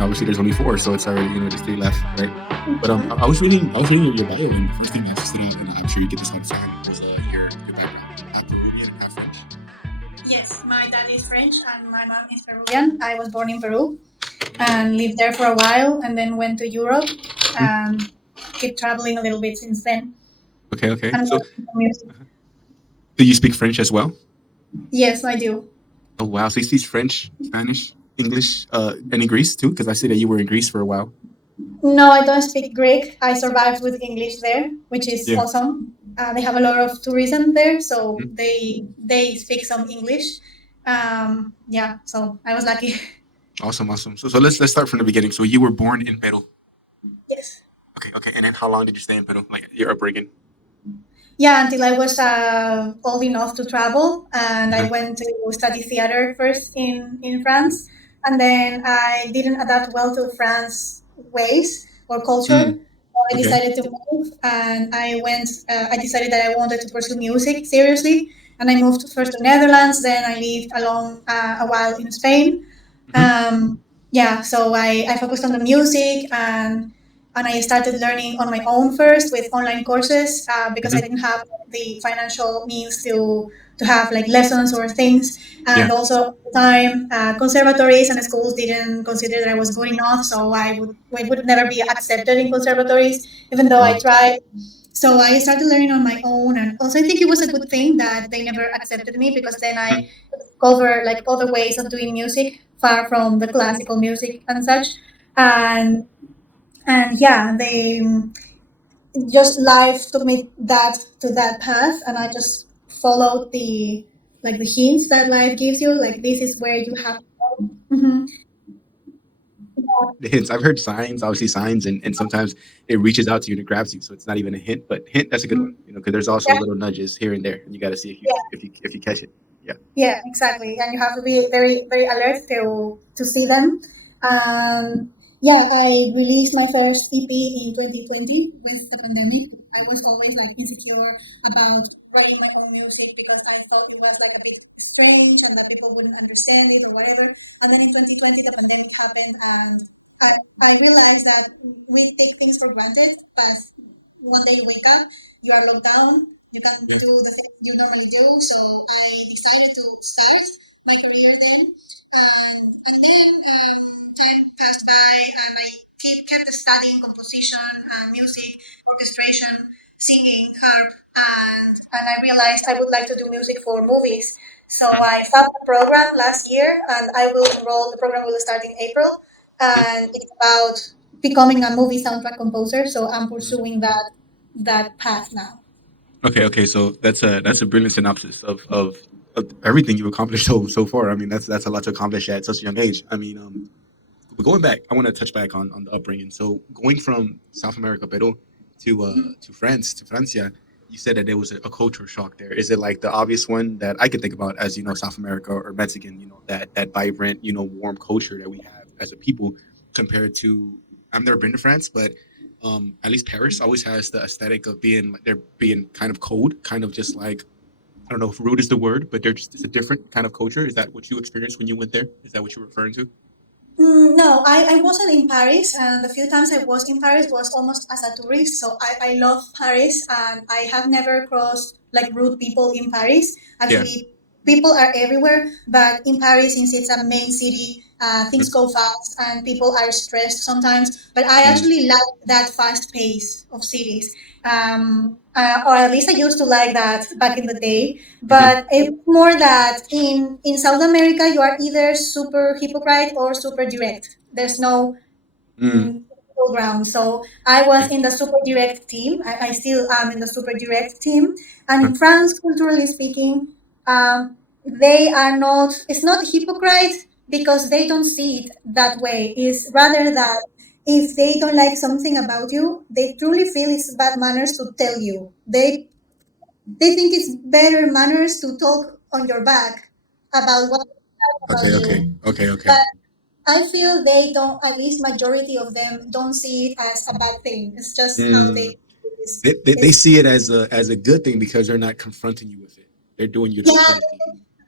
Obviously, there's only four, so it's already just three left, right? But I was reading your bio, and the first thing that stood out, and I'm sure you get this all the time, was your background, half Peruvian and half French. Yes, my dad is French and my mom is Peruvian. I was born in Peru and lived there for a while and then went to Europe and keep traveling a little bit since then. Okay. And So, working on music. do you speak French as well? Yes, I do. Oh wow! So you speak French, Spanish, English, and in Greece too? Because I see that you were in Greece for a while. No, I don't speak Greek. I survived with English there, which is Yeah. awesome. They have a lot of tourism there, so Mhm. they speak some English. Yeah, so I was lucky. Awesome. So let's start from the beginning. So you were born in Peru. Yes. Okay. And then how long did you stay in Peru? Like your upbringing? Yeah, until I was old enough to travel, and I Uh-huh. went to study theater first in France, and then I didn't adapt well to France ways or culture. Mm, So I okay. decided to move, and I went. I decided that I wanted to pursue music seriously, and I moved first to Netherlands. Then I lived along a while in Spain. Hmm. Yeah, so I focused on the music and I started learning on my own first with online courses because I Hmm. didn't have the financial means to have like lessons or things. Yeah. And also at the time, conservatories and schools didn't consider that I was good enough, so I would never be accepted in conservatories, even though I Wow. tried. So I started learning on my own, and also I think it was a good thing that they never accepted me because then I Mhm. discovered like other ways of doing music far from the classical music and such. And yeah, they just life took me that path, and I just followed the hints that life gives you, like this is where you have to go. The hints. I've heard signs, obviously signs, and sometimes it reaches out to you and it grabs you. So it's not even a hint, but hint. That's a good one. Because there's also Yeah, little nudges here and there, and you got to see if you yeah, if you catch it. Yeah. yeah, exactly, and you have to be very very alert to see them. Yeah, I released my first EP in 2020 with the pandemic. I was always like insecure about writing my own music because I thought it was like a bit strange and that people wouldn't understand it or whatever. And then in 2020, the pandemic happened, and I realized that we take things for granted. As one day you wake up, you are locked down, you can do the things you normally do. So I decided to start my career then. And then time passed by, and I kept studying composition, music, orchestration, singing, harp, and I realized I would like to do music for movies. So I found a program last year, and I will enroll. The program will start in April, and it's about becoming a movie soundtrack composer. So I'm pursuing that path now. Okay. So that's a brilliant synopsis of everything you've accomplished so far. I mean, that's a lot to accomplish at such a young age. I mean, but going back, I want to touch back on the upbringing. So going from South America, Peru, to France, to Francia, you said that there was a culture shock there. Is it like the obvious one that I could think about as South America or Mexican? That vibrant, warm culture that we have as a people compared to. I've never been to France, but at least Paris always has the aesthetic of being kind of cold, kind of just like I don't know if rude is the word, but they're just it's a different kind of culture. Is that what you experienced when you went there? Is that what you're referring to? No, I wasn't in Paris, and the few times I was in Paris was almost as a tourist. So I love Paris, and I have never crossed like rude people in Paris. Yeah. Actually, people are everywhere, but in Paris, since it's a main city, things Mhm. go fast and people are stressed sometimes. But I Mm. actually like that fast pace of cities. Or at least I used to like that back in the day. Mhm. But it's more that in South America you are either super hypocrite or super direct. There's no Mm. middle ground. So I was Okay. in the super direct team. I still am in the super direct team. And Huh. in France, culturally speaking, they are not. It's not hypocrite because they don't see it that way. It's rather that if they don't like something about you, they truly feel it's bad manners to tell you. They think it's better manners to talk on your back about what Okay. about Okay. you. Okay. But I feel they don't. At least majority of them don't see it as a bad thing. It's just how they Mm. is. They Is see it as a good thing because they're not confronting you with it. They're doing you a yeah. disservice.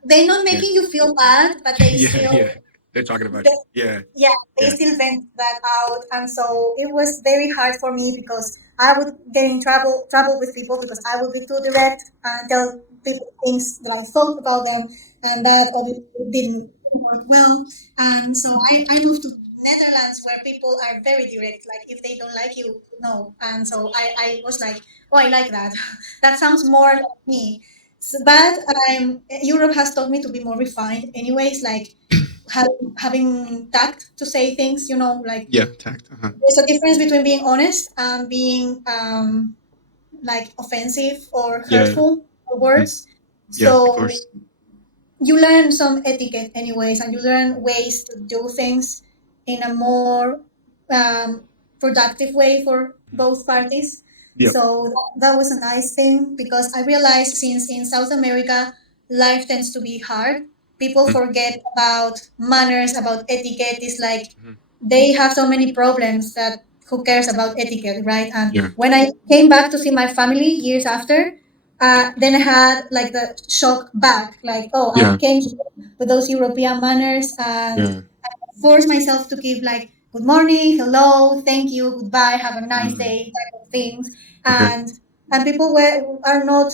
They're not Yeah. making you feel bad, but they Yeah. still Yeah. They're talking about you. they, Yeah, yeah, they yeah, still vent that out, and mm, so it was very hard for me because I would get in trouble with people because I would be too direct and tell people things that I thought about them, and that obviously didn't work well. And so I moved to Netherlands where people are very direct, like if they don't like you, no. And so I was like, oh, I like that. That sounds more like me. So, but Europe has taught me to be more refined, anyways. Like having tact to say things, like yeah. Tact. Uh-huh. there's a difference between being honest and being like offensive or Yeah, hurtful hmm, words. yeah. Of So course. you learn some etiquette anyways, and you learn ways to do things in a more um, productive way for Mhm. both parties. Yep. So that was a nice thing because I realized since in South America life tends to be hard, people Mhm, forget about manners, about etiquette. It's like mhm. they have so many problems that who cares about etiquette, right? And Yeah, when I came back to see my family years after, then I had like the shock back, like, oh, I yeah, came here with those European manners and yeah. force myself to give like good morning, hello, thank you, goodbye, have a nice Mm, day type of things. okay. And people are not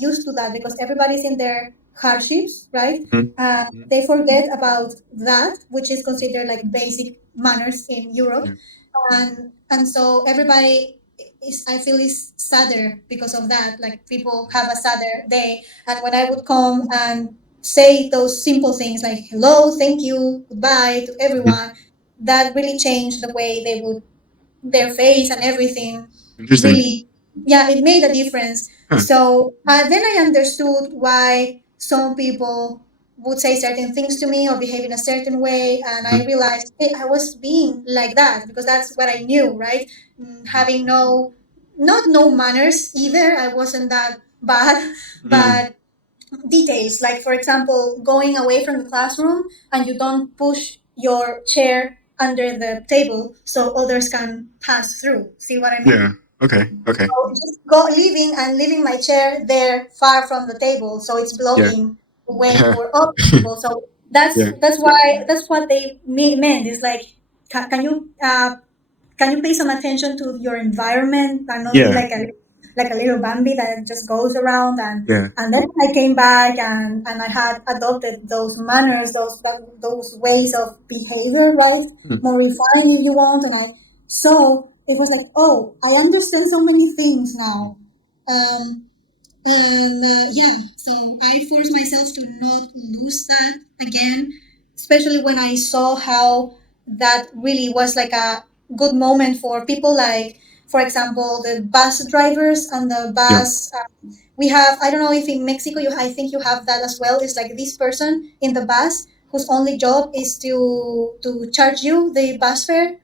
used to that because everybody's in their hardships, right? Mhm, mhm, They forget about that, which is considered like basic manners in Europe. yeah, And so everybody is, I feel, is sadder because of that. Like people have a sadder day. And when I would come and say those simple things like hello, thank you, goodbye to mhm. everyone, that really changed the way they would their face and everything. Interesting. Really, yeah, it made a difference. Huh. So then I understood why some people would say certain things to me or behave in a certain way, and I Mhm, realized, hey, I was being like that because that's what I knew, right? mhm, Having no manners either. I wasn't that bad, mm, but details like for example going away from the classroom and you don't push your chair under the table so others can pass through, see what I mean? yeah. Okay. Okay. So just go leaving my chair there far from the table so it's Yeah. blocking the way Yeah. for other people. So that's Yeah. that's why that's what they meant is like can you pay some attention to your environment and not be Yeah. like a little Bambi that just goes around Yeah. and then I came back and I had adopted those manners, those ways of behavior, right? Mm, More refined if you want, and I so it was like, oh, I understand so many things now. Um, and yeah, so I forced myself to not lose that again, especially when I saw how that really was like a good moment for people like, for example, the bus drivers and the yeah. bus. We have, I don't know if in Mexico, I think you have that as well. It's like this person in the bus whose only job is to charge you the bus fare.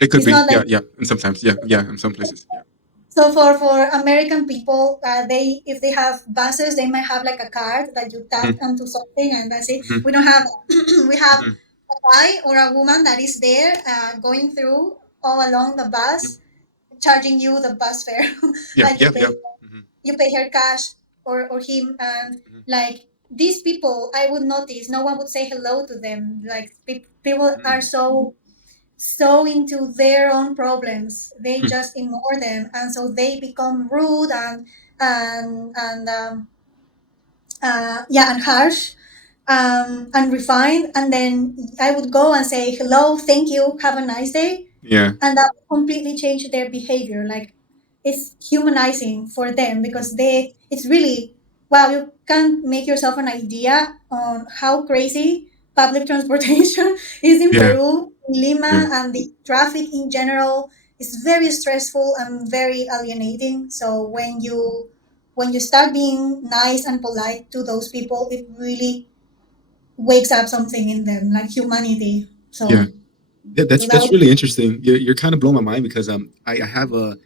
It could It's be. not like Yeah. Yeah. And sometimes. Yeah. Yeah. In some places. Yeah. so for American people, they if they have buses, they might have like a card that you tap Mhm, onto something and that's it. mhm, We don't have we have mhm, a guy or a woman that is there going through all along the mhm. bus, charging you the bus fare, Yeah. and Yeah. Yeah. Mhm, you pay her cash or him, and mhm, like these people, I would notice no one would say hello to them. Like people are mhm, so into their own problems they mhm, just ignore them and so they become rude and yeah and harsh and refined and then I would go and say hello, thank you, have a nice day, yeah. and that completely changed their behavior. Like it's humanizing for them because they it's really wow, you can make yourself an idea on how crazy public transportation is in Yeah. Peru, in Yeah. Lima, and the traffic in general is very stressful and very alienating. So when you start being nice and polite to those people, it really wakes up something in them, like humanity. Yeah. Yeah, So that that's was really interesting. You're kind of blowing my mind because I have a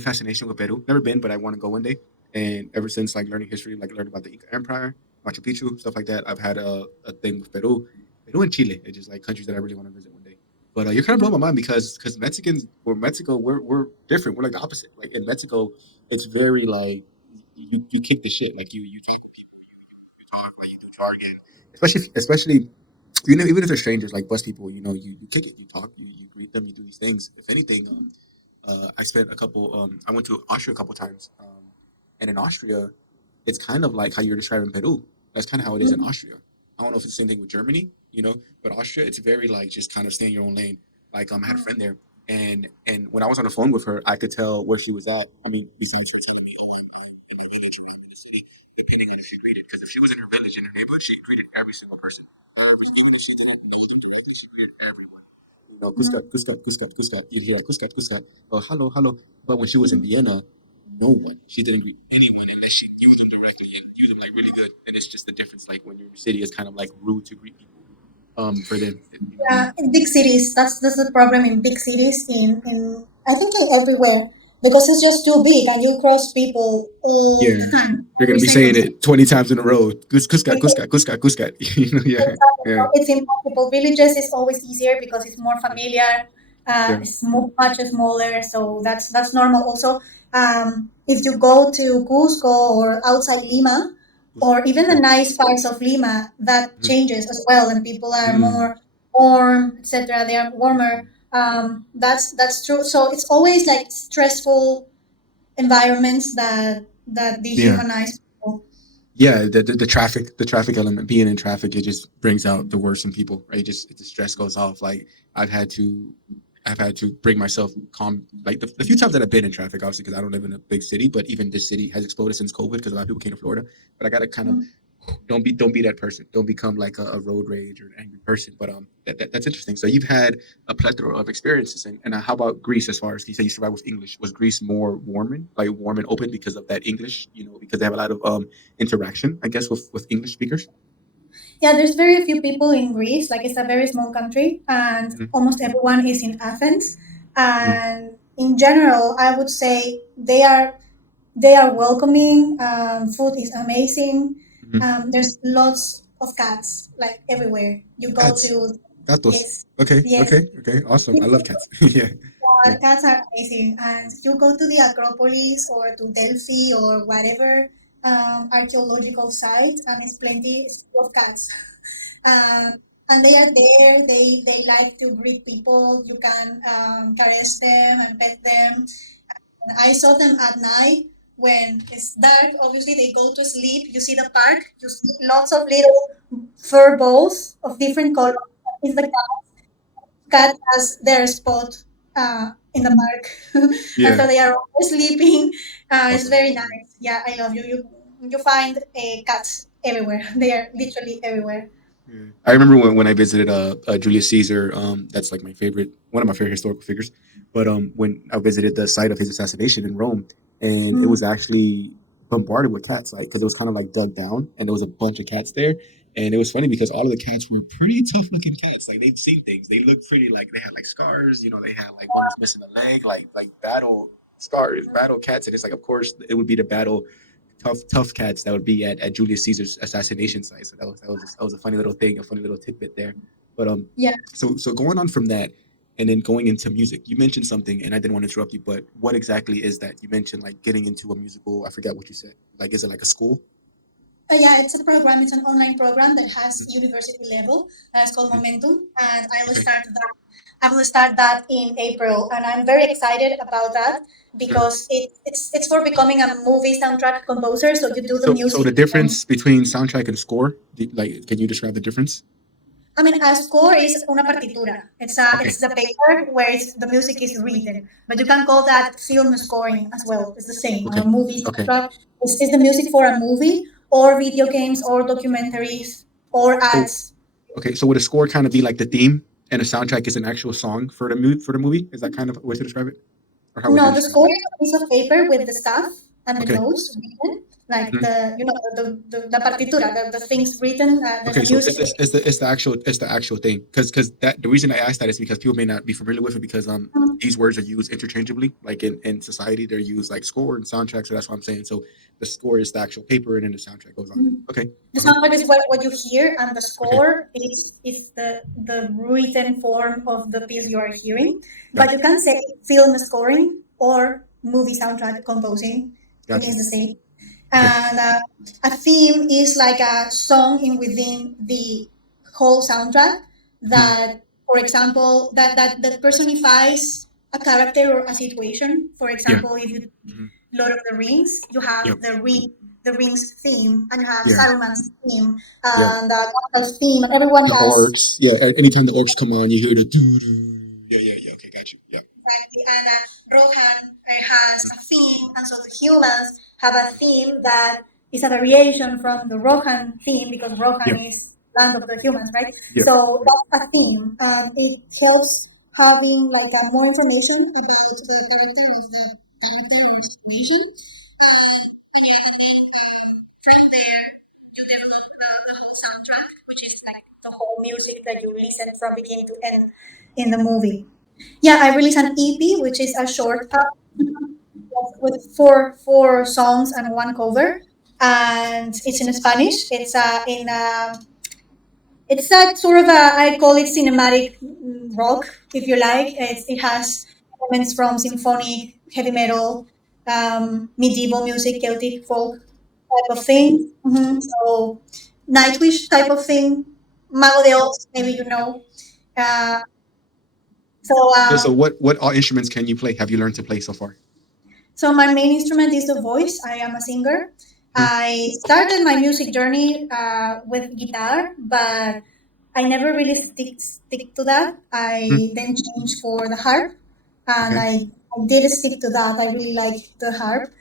fascination with Peru. Never been, but I want to go one day. And ever since like learning history, like learning about the Inca Empire, Machu Picchu, stuff like that, I've had a thing with Peru and Chile. It's just like countries that I really want to visit one day. But you're kind of blowing my mind because Mexicans or Mexico, we're different. We're like the opposite. Like in Mexico, it's very like you kick the shit. Like you talk to people, you talk like you do jargon, especially You know, even if they're strangers, like bus people, you know, you kick it, you talk, you greet them, you do these things. If anything, I spent a couple. I went to Austria a couple times, and in Austria, it's kind of like how you're describing Peru. That's kind of how it is in Austria. I don't know if it's the same thing with Germany, you know, but Austria, it's very like just kind of stay in your own lane. Like I had a friend there, and when I was on the phone with her, I could tell where she was at. I mean, besides her telling me, "Oh, I'm in my village or I'm in the city," depending on if she greeted. Because if she was in her village in her neighborhood, she greeted every single person. Even if she didn't know them directly, she greeted everyone. You know, Cuscat, Cuscat, Cuscat, Cuscat. You'd hear Cuscat, Cuscat, or hello, hello. But when she was in Vienna, no one. She didn't greet anyone unless she knew them directly and knew them like really good. And it's just the difference. Like when you're in your city, it's kind of like rude to greet people. For them, you know. Yeah, in big cities, that's the problem in big cities. In I think everywhere because it's just too big and you cross people all Yeah, the time, you're gonna every be single saying time. it 20 times in a row. Cuscat, Because Cuscat, Cuscat, Cuscat. You know, yeah, exactly. So yeah, it's impossible. Villages is always easier because it's more familiar. yeah. It's much smaller, so that's normal. Also, if you go to Cusco or outside Lima, or even the Yeah. nice parts of Lima, that Mhm. changes as well, and people are Mm, more warm, etc. They are warmer. That's true. So it's always like stressful environments that yeah. dehumanize people. Yeah, the traffic element, being in traffic, it just brings out the worst in people, right? Just the stress goes off. Like I've had to, I've had to bring myself calm. Like the few times that I've been in traffic, obviously, because I don't live in a big city, but even this city has exploded since COVID because a lot of people came to Florida. But I gotta kind of don't be that person. Don't become like a road rage or an angry person. But that's interesting. So you've had a plethora of experiences, and how about Greece? As far as you say, you survived with English. Was Greece more warm and open because of that English? You know, because they have a lot of interaction, I guess, with English speakers. Yeah, there's very few people in Greece. Like it's a very small country, and Hmm. almost everyone is in Athens. Hmm. And in general, I would say they are welcoming. Food is amazing. Hmm. There's lots of cats like everywhere. You go Cats, to gatos. yes, Okay, yes. okay, okay. Awesome. I love cats. Yeah, yeah. Cats are amazing, and you go to the Acropolis or to Delphi or whatever archaeological site, and it's plenty of cats. And they are there. They like to greet people. You can caress them and pet them. And I saw them at night when it's dark. Obviously, they go to sleep. You see the park. You see lots of little fur balls of different colors. It's the cat has their spot in the park, and Yeah. so they are always sleeping. It's Awesome. very nice. Yeah, I love you. You find cats everywhere. They are literally everywhere. Yeah. I remember when I visited Julius Caesar. That's like my favorite, one of my favorite historical figures. But when I visited the site of his assassination in Rome, and it Mm. was actually bombarded with cats, like because it was kind of like dug down, and there was a bunch of cats there. And it was funny because all of the cats were pretty tough looking cats. Like they'd seen things. They looked pretty like they had like scars. You know, they had like one was missing a leg, like battle scars, battle cats. And it's like, of course, it would be the battle tough cats that would be at Julius Caesar's assassination site. So that was a funny little thing, a funny little tidbit there. But Yeah. so going on from that, and then going into music, you mentioned something, and I didn't want to interrupt you, but what exactly is that? You mentioned like getting into a musical. I forgot what you said. Like, is it like a school? Yeah, it's a program. It's an online program that has Mhm. university level. It's called Mhm. Momentum, and I will Okay. start that. I will start that in April, and I'm very excited about that Okay. because it's for becoming a movie soundtrack composer. So you do the So music. the difference between soundtrack and score, like, can you describe the difference? I mean, a score is una partitura. It's Okay. the paper where the music is written, but you can call that film scoring as well. It's the same. Or Okay. a movie Okay. soundtrack is the music for a movie or video games or documentaries or So ads. okay. So would a score kind of be like the theme, and a soundtrack is an actual song for the movie? Is that kind of a way to describe it, or how would you No, the describe it? score is a piece of paper with the stuff and the Okay. notes written, like Mhm. the partitura, the things written. There's Okay, a so music. it's the actual thing because that the reason I asked that is because people may not be familiar with it because these words are used interchangeably like in society they're used like score and soundtrack, so that's what I'm saying. So the score is the actual paper and then the soundtrack goes on it. Okay. The Uh-huh. soundtrack is what you hear, and the Okay. score is the written form of the piece you are hearing. Got But it. you can say film scoring or movie soundtrack composing. It Got you. means the same. Okay. And a theme is like a song in within the whole soundtrack that, for example, that personifies a character or a situation. For Yeah. example, if you Hmm. Lord of the Rings, you have Yep. the Rings theme, and you have Yeah. Saruman's theme, Yep. and Gandalf's theme, and everyone The has orcs. Yeah. Anytime the orcs come on, you hear the doo doo. Yeah. Yeah. Yeah. Okay. Got you. Yeah. exactly, and Rohan has a theme, and so the humans have a theme that is a variation from the Rohan theme because Rohan Yep. is land of the humans, right? Yep. So that's a theme. It helps having like a more information about the character of the character or situation. And yeah, and then from there you develop the whole soundtrack, which is like the whole music that you listen from beginning to end in the movie. Yeah, I released an EP, which is a short with four songs and one cover, and it's in Spanish. It's a sort of a, I call it cinematic rock, if you like. It has elements from symphonic, heavy metal, medieval music, Celtic folk type of thing. So Nightwish type of thing, Mago de Oz, maybe you know. Uh, so So what all instruments can you play? Have you learned to play so far? So my main instrument is the voice. I am a singer. I started my music journey with guitar, but I never really stick to that. I then changed for the harp, and Okay. I did stick to that. I really like the harp.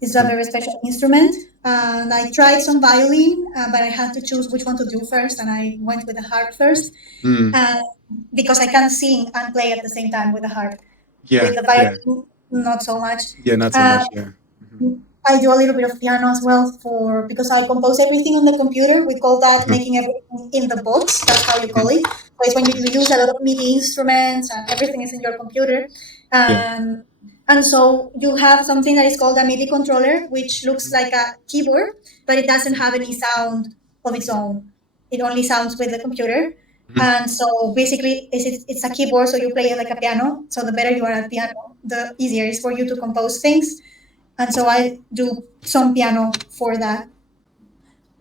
It's a very special instrument. And I tried some violin, but I had to choose which one to do first, and I went with the harp first, Mm. uh, because I can sing and play at the same time with the harp. Yeah. With the Yeah. violin, not so much. Yeah. Not so Uh, much. Yeah. Hmm. I do a little bit of piano as well for because I compose everything on the computer. We call that making everything in the box. That's how you call it. So it's when you use a lot of MIDI instruments and everything is in your computer. Yeah. And so you have something that is called a MIDI controller, which looks like a keyboard, but it doesn't have any sound of its own. It only sounds with the computer. And so basically, it's a keyboard, so you play it like a piano. So the better you are at piano, the easier it is for you to compose things, and so I do some piano for that.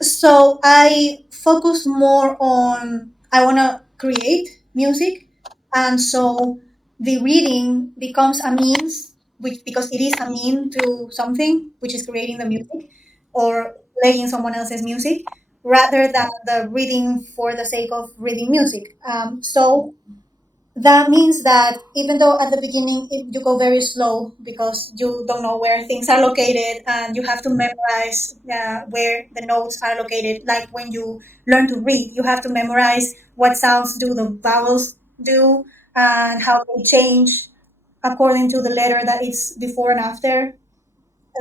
So I focus more on I want to create music, and so the reading becomes a means, which because it is a mean to something, which is creating the music or playing someone else's music, rather than the reading for the sake of reading music. So that means that even though at the beginning you go very slow because you don't know where things are located and you have to memorize where the notes are located, like when you learn to read, you have to memorize what sounds do the vowels do and how they change according to the letter that it's before and after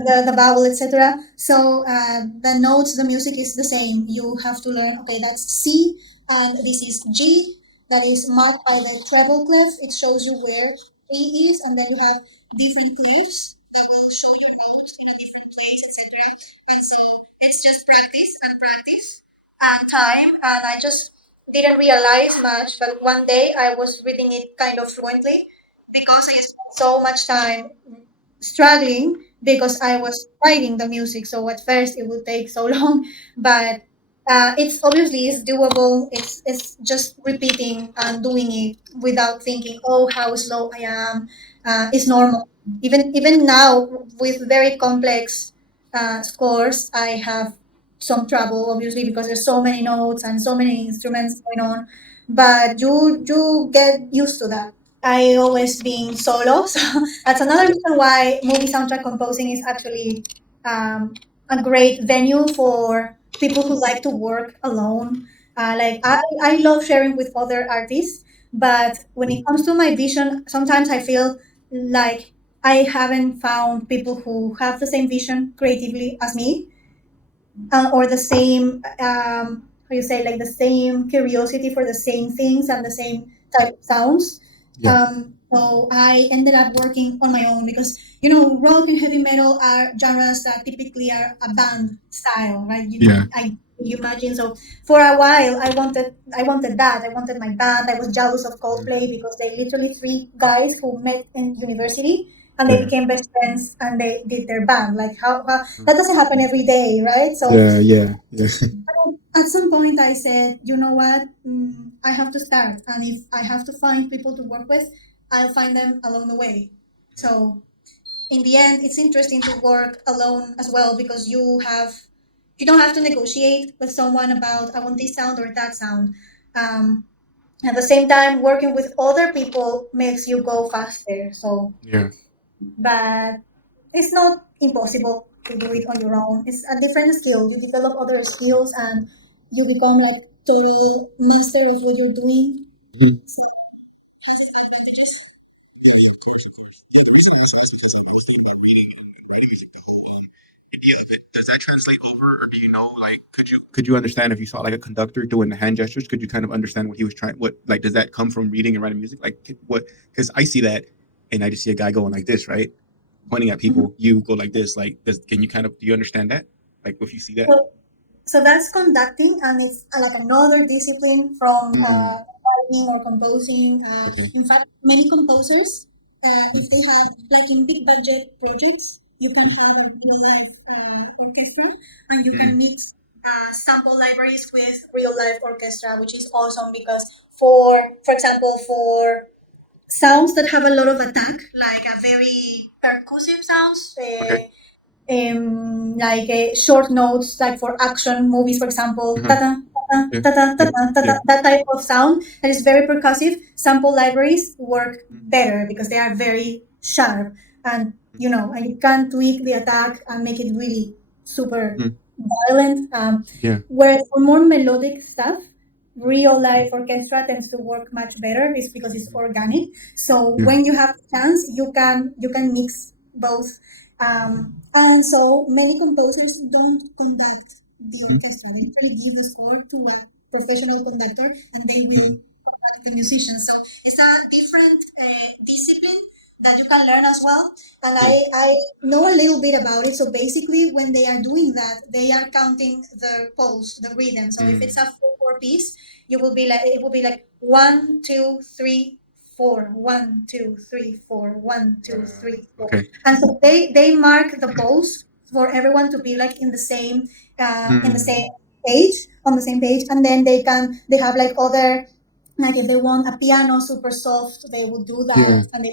the vowel, etc. So the notes, the music is the same. You have to learn. Okay, that's C, and this is G. That is marked by the treble clef. It shows you where E is, and then you have different clefs that will show your notes in a different place, etc. And so it's just practice and practice and time. And I just didn't realize much, but one day I was reading it kind of fluently because I spent so much time struggling because I was writing the music. So at first it would take so long, but it's obviously it's doable. It's just repeating and doing it without thinking, oh, how slow I am. It's normal. Even now with very complex scores, I have some trouble obviously because there's so many notes and so many instruments going on. But you get used to that. I always been solo, so that's another reason why movie soundtrack composing is actually um, a great venue for people who like to work alone. Like I love sharing with other artists, but when it comes to my vision, sometimes I feel like I haven't found people who have the same vision creatively as me, or the same how you say, like the same curiosity for the same things and the same type of sounds. Yeah. So I ended up working on my own because rock and heavy metal are genres that typically are a band style, right? Yeah. You imagine. So for a while I wanted that. I wanted my band. I was jealous of Coldplay because they literally three guys who met in university and they Yeah. became best friends and they did their band. Like how that doesn't happen every day, right? So Yeah. Yeah. Yeah. at some point I said, you know what, I have to start, and if I have to find people to work with, I'll find them along the way. So in the end, it's interesting to work alone as well because you don't have to negotiate with someone about I want this sound or that sound. Um, at the same time, working with other people makes you go faster. So, Yeah. but it's not impossible to do it on your own. It's a different skill. You develop other skills and you become like total master of what you're doing. Mhm. Does that translate over, or do you know, like, could you understand if you saw like a conductor doing the hand gestures? Could you kind of understand what he was trying? What, like, does that come from reading and writing music? Like, what? Because I see that, and I just see a guy going like this, right, pointing at Mhm. people. You go like this. Like, can you kind of, do you understand that? Like, if you see that? So, so that's conducting, and it's like another discipline from Mm, writing or composing. okay. In fact, many composers, if Mm, they have like in big budget projects, you can have a real life orchestra, and you can mm, mix sample libraries with real life orchestra, which is awesome because for example, for sounds that have a lot of attack, like a very percussive sounds. okay. Like short notes, like for action movies, for example, Uh-huh. ta-da, ta-da, Yeah. ta-da, Yeah. ta-da, Yeah. ta-da, that type of sound that is very percussive. Sample libraries work Mm, better because they are very sharp, and and you can tweak the attack and make it really super mm, violent. yeah. Whereas for more melodic stuff, real life orchestra tends to work much better. Is because it's organic. So Yeah. when you have the chance, you can mix both. And so many composers don't conduct the Mm, orchestra. They usually give the score to a professional conductor, and they will mm, conduct the musicians. So it's a different discipline that you can learn as well. And yeah. I know a little bit about it. So basically, when they are doing that, they are counting the pulse, the rhythm. So if it's Mm, a 4/4 piece, it will be like 1, 2, 3, 4, 1, 2, 3, 4, 1, 2, 3, 4, okay. and so they mark the pulse for everyone to be like in the Mm, same page on the same page, and then they have like other, like if they want a piano super soft, they will do yeah. that, and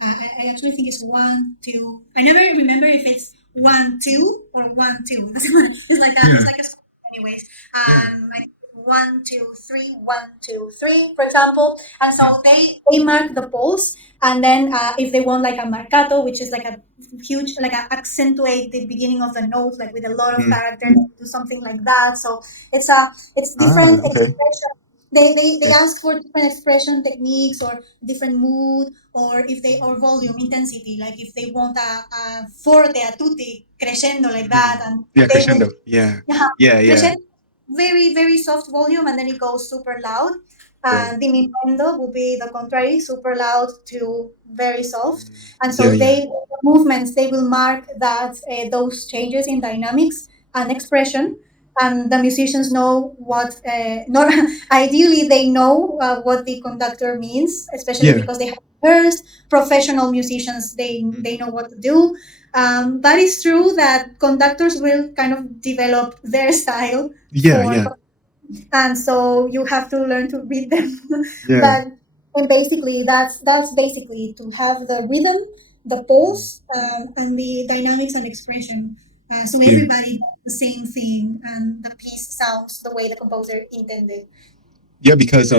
I actually think it's 1, 2. I never remember if it's 1, 2 or 1, 2. It's Yeah. like a anyways. Yeah. Like 1, 2, 3, 1, 2, 3, for example. And Yeah. so they mark the pulse, and then if they want like a marcato, which is like a huge, like a accentuate the beginning of the note, like with a lot of Mm. characters, do something like that. So it's Ah, different okay. expression. They Yeah. ask for different expression techniques or different mood, or if they or volume intensity, like if they want a forte, a tutti, crescendo like that, Mm. and Yeah, they will, crescendo. Yeah. yeah, Yeah, yeah. crescendo, very very soft volume, and then it goes super loud. Right. And diminuendo will be the contrary, super loud to very soft. Mm. And Yeah, so yeah. the movements, they will mark that those changes in dynamics and expression, and the musicians know what not ideally they know what the conductor means, especially Yeah. because they have rehearsed. Professional musicians, they Mm. know what to do. That is true that conductors will kind of develop their style Yeah, for, yeah. and so you have to learn to read them. Yeah. but and basically that's basically to have the rhythm, the Mm. pulse, and the dynamics and expression, so Yeah. everybody does the same thing and the piece sounds the way the composer intended. Yeah, because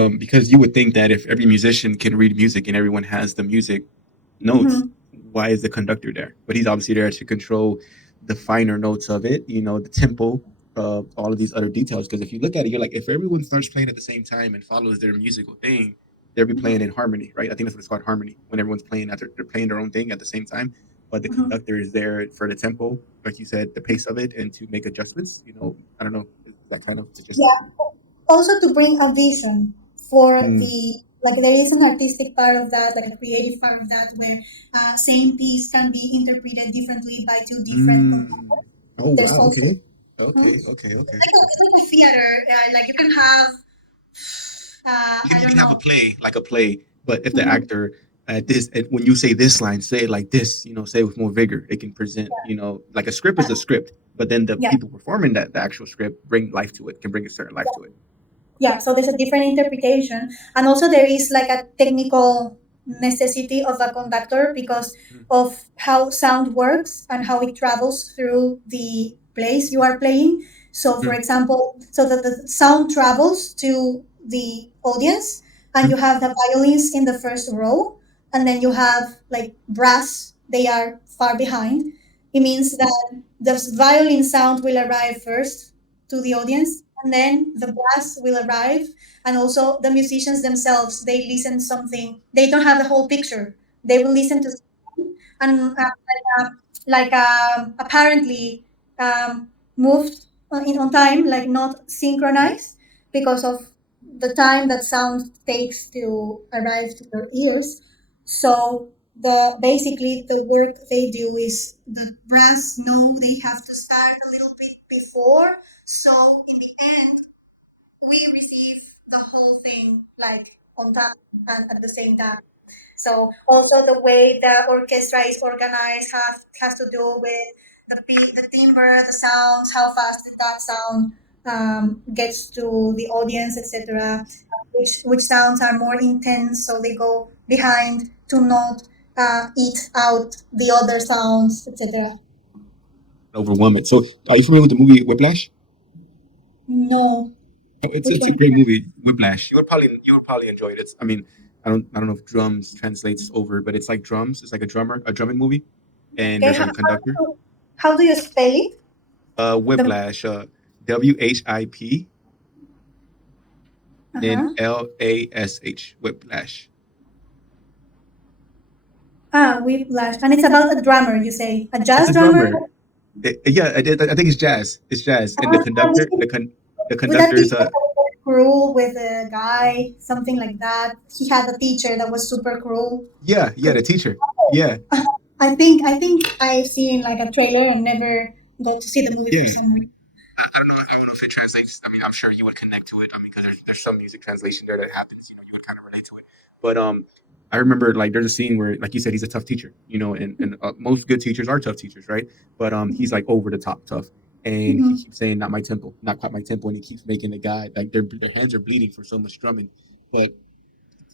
you would think that if every musician can read music and everyone has the music notes, Mhm. why is the conductor there? But he's obviously there to control the finer notes of it, the tempo, all of these other details. Because if you look at it, you're like, if everyone starts playing at the same time and follows their musical thing, they'll be playing in Mhm. harmony, right? I think that's what it's called, harmony. When everyone's playing they're playing their own thing at the same time, but the Mhm. conductor is there for the tempo, like you said, the pace of it, and to make adjustments. I don't know, is that kind of just. Yeah, also to bring a vision for Mm, the, like there is an artistic part of that, like a creative part of that, where same piece can be interpreted differently by two different mm. conductors. Oh There's wow, also, okay, hmm, okay, okay, okay, it's okay. like a theater, like you can have You can I you don't can have a know. play, like a play, but if the Mhm. actor when you say this line, say it like this, say it with more vigor. It can present, like a script is a script, but then the Yeah. people performing that the actual script bring life to it, can bring a certain life to it. Yeah, so there's a different interpretation, and also there is like a technical necessity of a conductor because Mm, of how sound works and how it travels through the place you are playing. So for mm, example, so that the sound travels to the audience, and mm, you have the violins in the first row, and then you have like brass, they are far behind. It means that the violin sound will arrive first to the audience, and then the brass will arrive, and also the musicians themselves, they listen something, they don't have the whole picture, they will listen to, and apparently moved on time, like not synchronized because of the time that sound takes to arrive to their ears. So the basically the work they do is the brass know they have to start a little bit before, so in the end we receive the whole thing like on time and at the same time. So also the way the orchestra is organized has to do with the timbre, the sounds, how fast that sound gets to the audience, etc. Which sounds are more intense, so they go behind to not eat out the other sounds, etc. overwhelm it. So, are you familiar with the movie Whiplash? No. Oh, it's Which it's a one? great movie, Whiplash. You would probably enjoy it. It's, I mean, I don't know if drums translates over, but it's like drums. It's like a drumming movie, and Okay, there's like a conductor. how do you spell it? The Whiplash, WHIP, then uh-huh. LASH, Whiplash. Whiplash, and it's about a drummer. You say a It's jazz a drummer. drummer. Yeah, I think it's jazz. It's jazz, and the With conductor, the with that conductor is teacher a that was cruel with a guy, something like that. He had a teacher that was super cruel. yeah, the teacher. Yeah, I think I've seen like a trailer and never got to see the movie for yeah. some reason. I don't know if it translates. I mean, I'm sure you would connect to it. I mean, because there's some music translation there that happens. You would kind of relate to it. But I remember like there's a scene where, like you said, he's a tough teacher. And most good teachers are tough teachers, right? But he's like over the top tough, and he Mhm. keeps saying, "Not my tempo, not quite my tempo," and he keeps making the guy like their hands are bleeding for so much strumming. But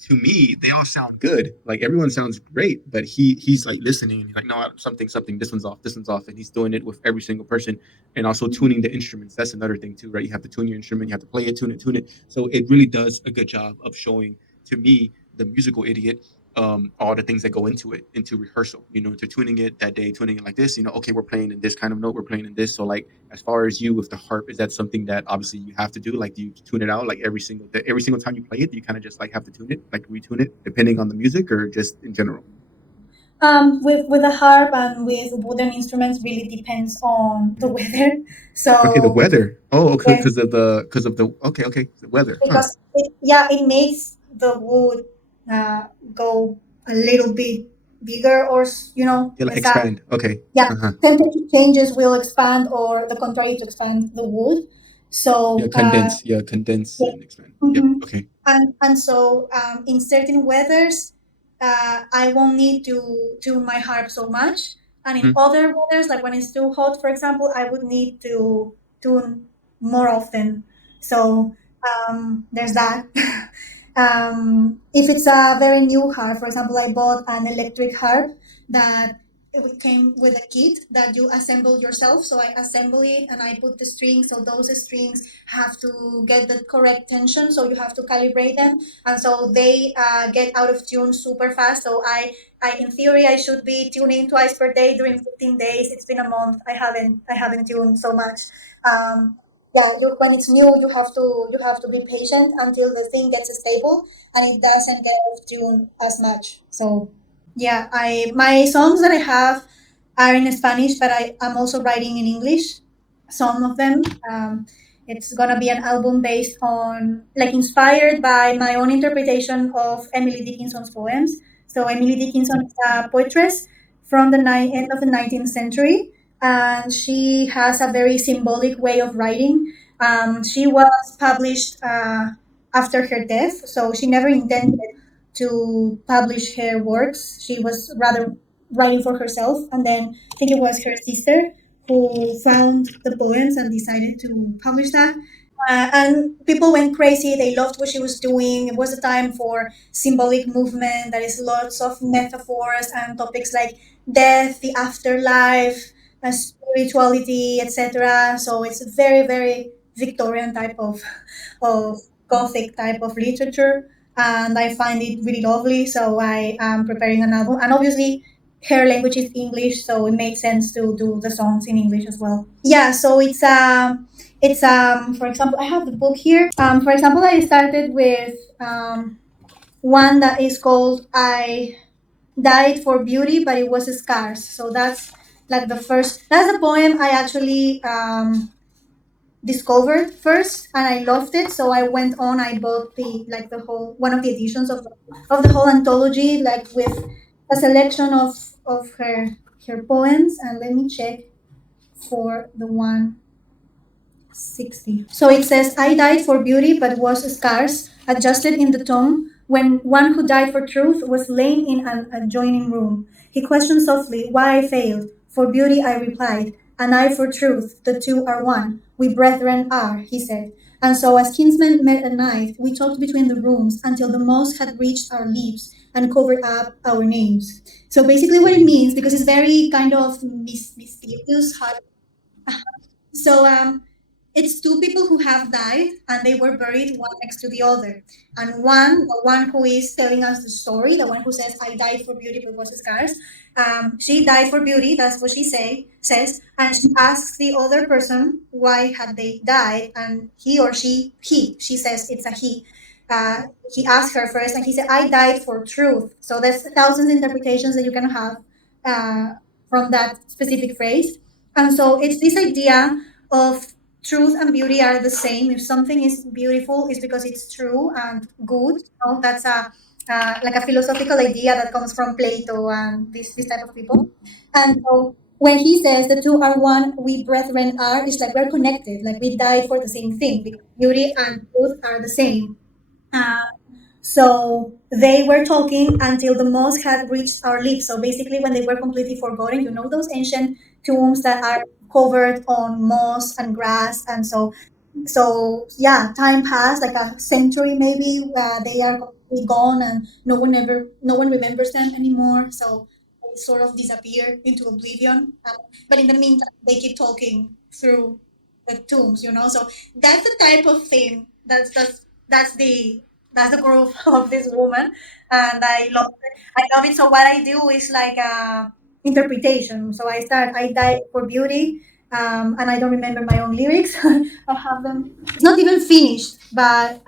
to me, they all sound good. Like everyone sounds great, but he's like listening and he's like, no, something, this one's off, and he's doing it with every single person, and also tuning the instruments. That's another thing too, right? You have to tune your instrument, you have to play it, tune it. So it really does a good job of showing to me, the musical idiot, all the things that go into it, into rehearsal. To tuning it that day, tuning it like this. Okay, we're playing in this kind of note, we're playing in this. So like, as far as you with the harp, is that something that obviously you have to do? Like, do you tune it out like every single time you play it? Do you kind of just like have to tune it, like retune it, depending on the music, or just in general? With the harp and with wooden instruments, really depends on the Mhm. weather. Okay, the So weather. Oh, okay, yes, because of the okay, the weather, huh? because it makes the wood go a little bit bigger, or Yeah, like like that. expand. Okay. Yeah, Uh huh. temperature changes will expand, or the contrary to expand the wood. Yeah, So condense. Yeah, condense yeah. and expand. Yep. Mhm. Okay. And so in certain weathers, I won't need to tune my harp so much, and in Mhm. other weathers, like when it's too hot, for example, I would need to tune more often. So there's that. If it's a very new harp, for example, I bought an electric harp that it came with a kit that you assemble yourself. So I assemble it and I put the strings. So those strings have to get the correct tension. So you have to calibrate them, and so they get out of tune super fast. So in theory, I should be tuning twice per day during 15 days. It's been a month. I haven't tuned so much. Um, yeah, when it's new, you have to be patient until the thing gets stable and it doesn't get off tune as much. So yeah, I my songs that I have are in Spanish, but I'm also writing in English. Some of them. It's gonna be an album based on, like, inspired by my own interpretation of Emily Dickinson's poems. So Emily Dickinson is a poetress from the end of the 19th century, and she has a very symbolic way of writing. She was published after her death, so she never intended to publish her works. She was rather writing for herself, and then I think it was her sister who found the poems and decided to publish that. And people went crazy. They loved what she was doing. It was a time for symbolic movement. There is lots of metaphors and topics like death, the afterlife, spirituality, etc. So it's a very, very Victorian type of Gothic type of literature, and I find it really lovely. So I am preparing an album, and obviously her language is English, so it makes sense to do the songs in English as well. Yeah, so it's for example, I have the book here. For example, I started with one that is called "I Died for Beauty, but it was scarce." So that's like the first. That's the poem I actually discovered first, and I loved it. So I went on. I bought the whole one of the editions of the whole anthology, like with a selection of her poems. And let me check for the one 60. So it says, I died for beauty but was scarce, adjusted in the tomb, when one who died for truth was lain in an adjoining room. He questioned softly why I failed. For beauty, I replied, and I for truth, the two are one. We brethren are, he said. And so, as kinsmen met at night, we talked between the rooms until the moss had reached our lips and covered up our names. So, basically, what it means, because it's very kind of mysterious, hard. So, it's two people who have died and they were buried one next to the other. And the one who is telling us the story, the one who says, I died for beauty but was scarce, she died for beauty, that's what says. And she asks the other person why had they died. And he or she says it's a he. Uh, he asked her first and he said, I died for truth. So there's thousands of interpretations that you can have uh, from that specific phrase. And so it's this idea of truth and beauty are the same. If something is beautiful, it's because it's true and good. That's a like a philosophical idea that comes from Plato and this type of people. And so when he says the two are one, we brethren are, it's like we're connected, like we died for the same thing because beauty and truth are the same. Uh, so they were talking until the moss had reached our lips. So basically, when they were completely forgotten, those ancient tombs that are covered on moss and grass, and yeah, time passed like a century maybe. They are completely gone, and no one remembers them anymore. So they sort of disappear into oblivion. But in the meantime, they keep talking through the tombs. So that's the type of thing. That's the growth of this woman, and I love it. I love it. So what I do is like interpretation. So I die for beauty, and I don't remember my own lyrics. I have them. It's not even finished, but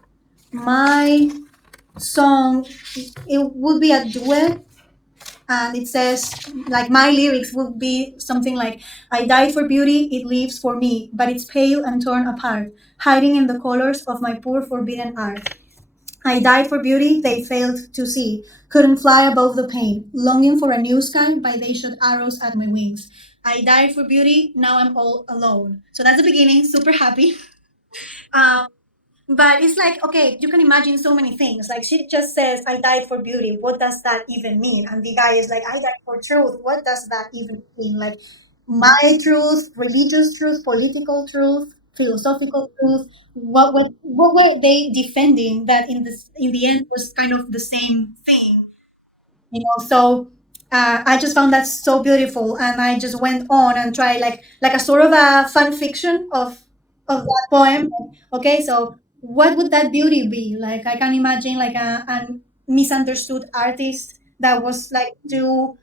my song, it would be a duet, and it says like my lyrics would be something like, I died for beauty, it lives for me, but it's pale and torn apart, hiding in the colors of my poor forbidden art. I died for beauty they failed to see, couldn't fly above the pain, longing for a new sky, but they shot arrows at my wings. I died for beauty, now I'm all alone. So that's the beginning, super happy. Um, but it's like, okay, you can imagine so many things. Like she just says, I died for beauty. What does that even mean? And the guy is like, I died for truth. What does that even mean? Like my truth, religious truth, political truth, philosophical truth. What were they defending that in the end was kind of the same thing? So I just found that so beautiful, and I just went on and tried like a sort of a fan fiction of that poem. Okay, so what would that beauty be like? I can imagine like a misunderstood artist that was like too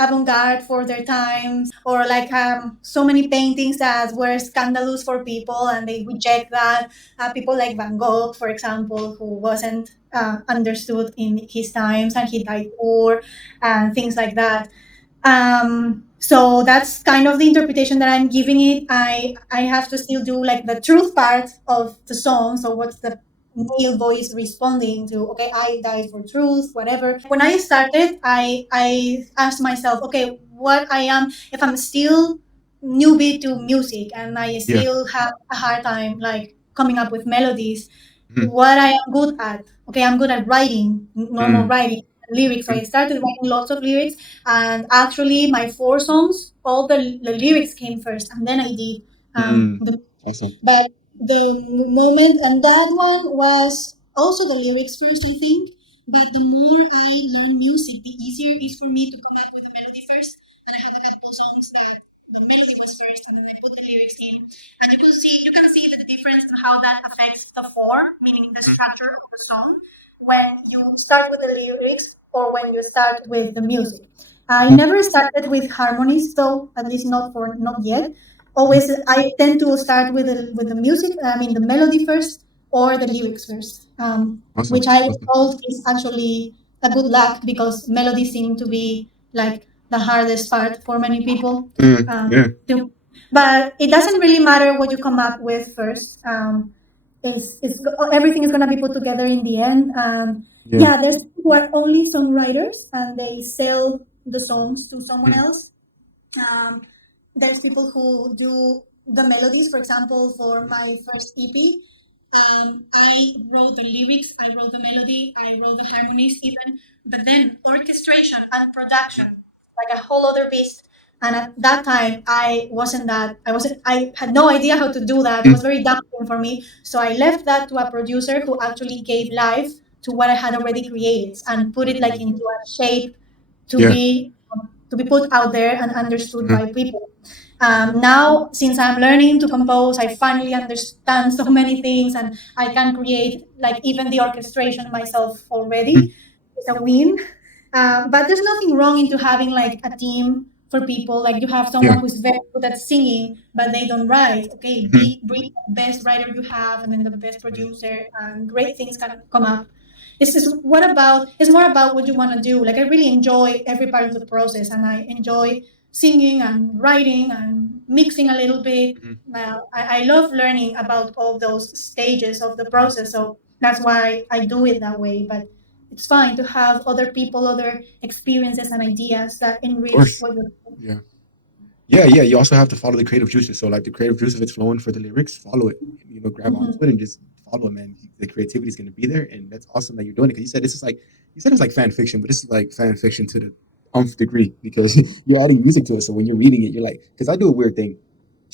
avant-garde for their times, or like so many paintings that were scandalous for people and they reject that. People like Van Gogh, for example, who wasn't understood in his times and he died poor and things like that. So that's kind of the interpretation that I'm giving it. I have to still do like the truth part of the song. So what's the male voice responding to? Okay, I died for truth, whatever. When I started, I asked myself, okay, what I am if I'm still newbie to music and I Yeah. still have a hard time like coming up with melodies. Mhm. What I am good at? Okay, I'm good at writing, normal Mm. writing. lyrics. So I started writing lots of lyrics, and actually, my four songs, all the lyrics came first, and then I did the. Awesome. But the moment, and that one was also the lyrics first, I think. But the more I learn music, the easier it is for me to come up with the melody first. And I have a couple songs that the melody was first, and then I put the lyrics in. And you can see the difference in how that affects the form, meaning the structure of the song, when you start with the lyrics or when you start with the music. I never started with harmonies though, at least not yet. Always I tend to start with the music, I mean the melody first or the lyrics first, Awesome. which I told is actually a good luck because melodies seem to be like the hardest part for many people. Yeah. But it doesn't really matter what you come up with first. Everything is going to be put together in the end. Yeah. Yeah, there's people who are only songwriters and they sell the songs to someone else. Um, there's people who do the melodies. For example, for my first EP, I wrote the lyrics, I wrote the melody, I wrote the harmonies even, but then orchestration and production, like a whole other beast. And at that time, I had no idea how to do that. It was very daunting for me. So I left that to a producer who actually gave life to what I had already created and put it like into a shape to Yeah. be put out there and understood by people. Now, since I'm learning to compose, I finally understand so many things, and I can create like even the orchestration myself already. It's a win. But there's nothing wrong into having like a team for people. Like you have someone who's very good at singing, but they don't write. Okay, bring the best writer you have, and then the best producer, and great things can come up. It's more about what you want to do. Like I really enjoy every part of the process, and I enjoy singing and writing and mixing a little bit. I love learning about all those stages of the process, so that's why I do it that way. But it's fine to have other people, other experiences and ideas that Of enrich course. what you're Yeah. Yeah. You also have to follow the creative juices. So like the creative juice, if it's flowing for the lyrics, follow it. Grab doing. onto it and just follow it, man. The creativity is going to be there, and that's awesome that you're doing it. Because you said it's like fan fiction, but this is like fan fiction to the nth degree because you're adding music to it. So when you're reading it, you're like, because I do a weird thing.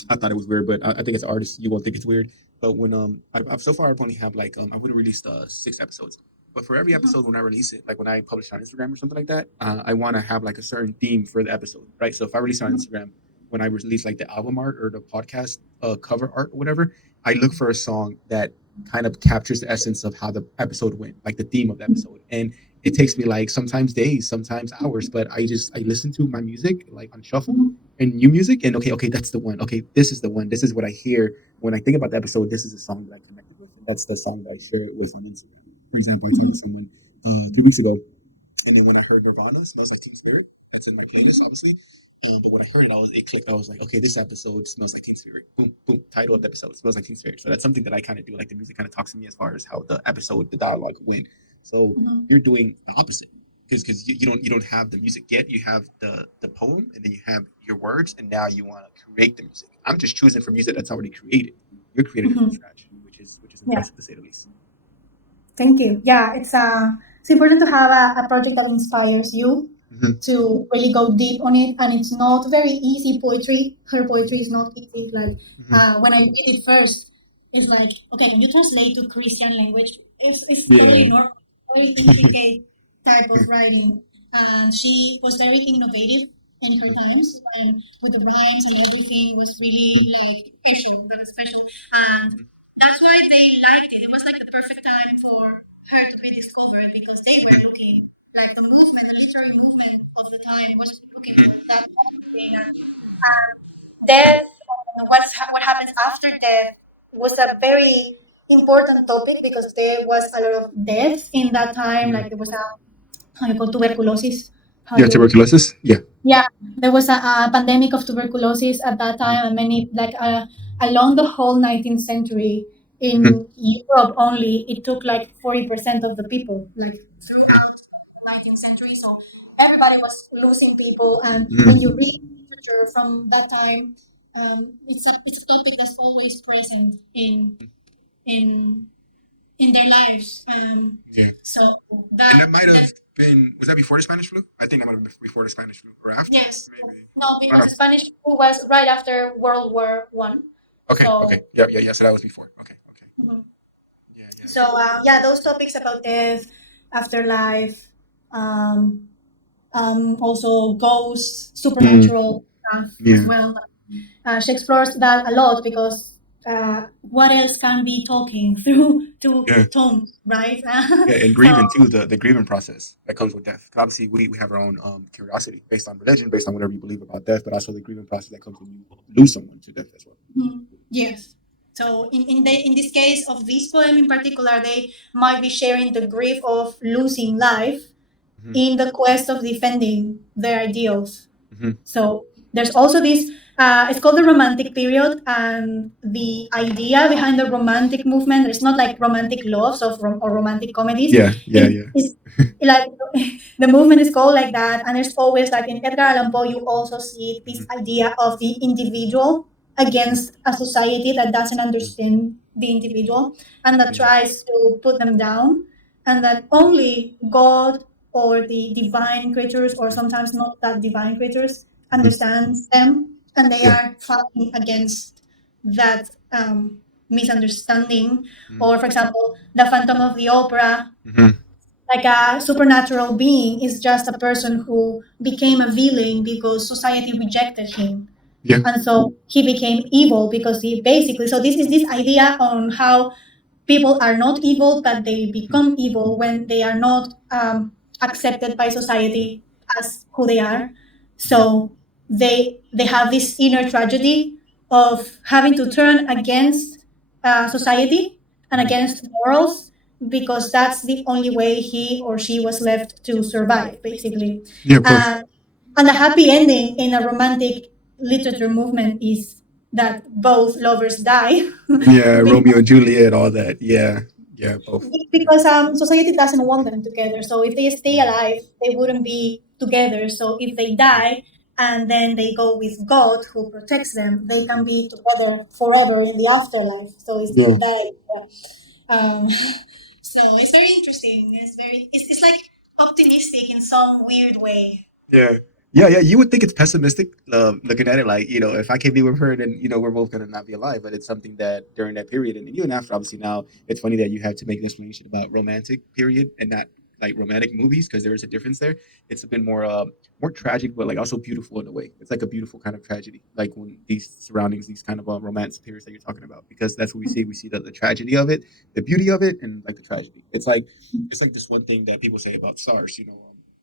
I thought it was weird, but I think as an artist, you won't think it's weird. But when I've so far I've only have like I would have released 6 episodes. But for every episode, when I release it, like when I publish it on Instagram or something like that, I want to have like a certain theme for the episode, right? So if I release it on Instagram, when I release like the album art or the podcast cover art or whatever, I look for a song that kind of captures the essence of how the episode went, like the theme of the episode. And it takes me like sometimes days, sometimes hours, but I listen to my music like on shuffle and new music, and okay, that's the one. Okay, this is the one. This is what I hear when I think about the episode. This is a song that I connected with, and that's the song that I share it with on Instagram. For example, I talked to someone 3 weeks ago, and then when I heard Nirvana, "Smells Like Teen Spirit," that's in my playlist, obviously. But when I heard it, it clicked. I was like, okay, this episode smells like Teen Spirit. Boom, boom. Title of the episode smells like Teen Spirit. So that's something that I kind of do. Like the music kind of talks to me as far as how the episode, the dialogue went. So you're doing the opposite because you don't have the music yet. You have the poem, and then you have your words, and now you want to create the music. I'm just choosing from music that's already created. You're creating it from scratch, which is Yeah. impressive to say the least. Thank you. Yeah, it's important to have a project that inspires you to really go deep on it, and it's not very easy poetry. Her poetry is not easy. Like when I read it first, it's like okay, when you translate to Christian language, it's totally normal, very intricate type of writing. And she was very innovative in her times, and with the rhymes and everything was really like special, very special. And that's why they liked it. It was like the perfect time for her to be discovered because they were looking like the movement, the literary movement of the time was looking at that kind of thing. And death, what happens after death, was a very important topic because there was a lot of death in that time. Like there was a how you call tuberculosis. How Yeah, you tuberculosis. Yeah. Yeah, there was a pandemic of tuberculosis at that time, and many like along the whole 19th century in Europe only, it took like 40% of the people, like throughout the 19th century. So everybody was losing people, and when you read literature from that time, it's a topic that's always present in in their lives. Yeah. So And that that might that have been, was that before the Spanish flu? I think that might have been before the Spanish flu or after, yes, maybe. no, Oh no. because Spanish flu was right after World War I. Okay, okay. So Yeah, yeah, yeah. So that was before. Okay, okay. mhm. Yeah, yeah, So yeah, those topics about death, afterlife, um, also ghosts, yeah. supernatural stuff as Yeah. well. She explores that a lot because what else can be talking through Yeah. tones, right? Yeah, and So grieving too, the grieving process that comes with death. 'Cause obviously, we have our own curiosity based on religion, based on whatever you believe about death, but also the grieving process that comes when you lose someone to death as well. yes. So in this case of this poem in particular, they might be sharing the grief of losing life Hmm. in the quest of defending their ideals. Hmm. So there's also this. It's called the Romantic period, and the idea behind the Romantic movement. There's not like romantic loves or romantic comedies. Yeah, yeah, yeah. It's like the movement is called like that, and there's always like in Edgar Allan Poe, you also see this Hmm. idea of the individual against a society that doesn't Hmm. understand the individual and that Yeah. tries to put them down, and that only God or the divine creatures, or sometimes not that divine creatures, Hmm. understands them, and they Yeah. are fighting against that misunderstanding. Hmm. Or, for example, the Phantom of the Opera, Hmm. like a supernatural being, is just a person who became a villain because society rejected him. Yeah. And so he became evil because he basically, so this is this idea on how people are not evil, but they become evil when they are not accepted by society as who they are. Hmm. So they have this inner tragedy of having to turn against society and Hmm. against morals because that's the only way he or she was left to survive, basically. Yeah, of course. Uh, and the happy ending in a romantic literature movement is that both lovers die Yeah, Romeo because and Juliet, all that. Yeah, yeah, both. because society doesn't want them together. So if they stay Yeah. alive, they wouldn't be together. So if they die and then they go with God who protects them, they can be together forever in the afterlife. So it's Yeah. that. Um, so it's very interesting. It's like optimistic in some weird way. Yeah. Yeah, yeah. You would think it's pessimistic, looking at it like, if I can't be with her, then, we're both gonna not be alive. But it's something that during that period, and even after, obviously now, it's funny that you have to make an explanation about romantic period and not like romantic movies because there is a difference there. It's a bit more tragic, but like also beautiful in a way. It's like a beautiful kind of tragedy, like when these surroundings, these kind of romance periods that you're talking about, because that's what we see. We see the tragedy of it, the beauty of it, and like the tragedy. It's like this one thing that people say about stars,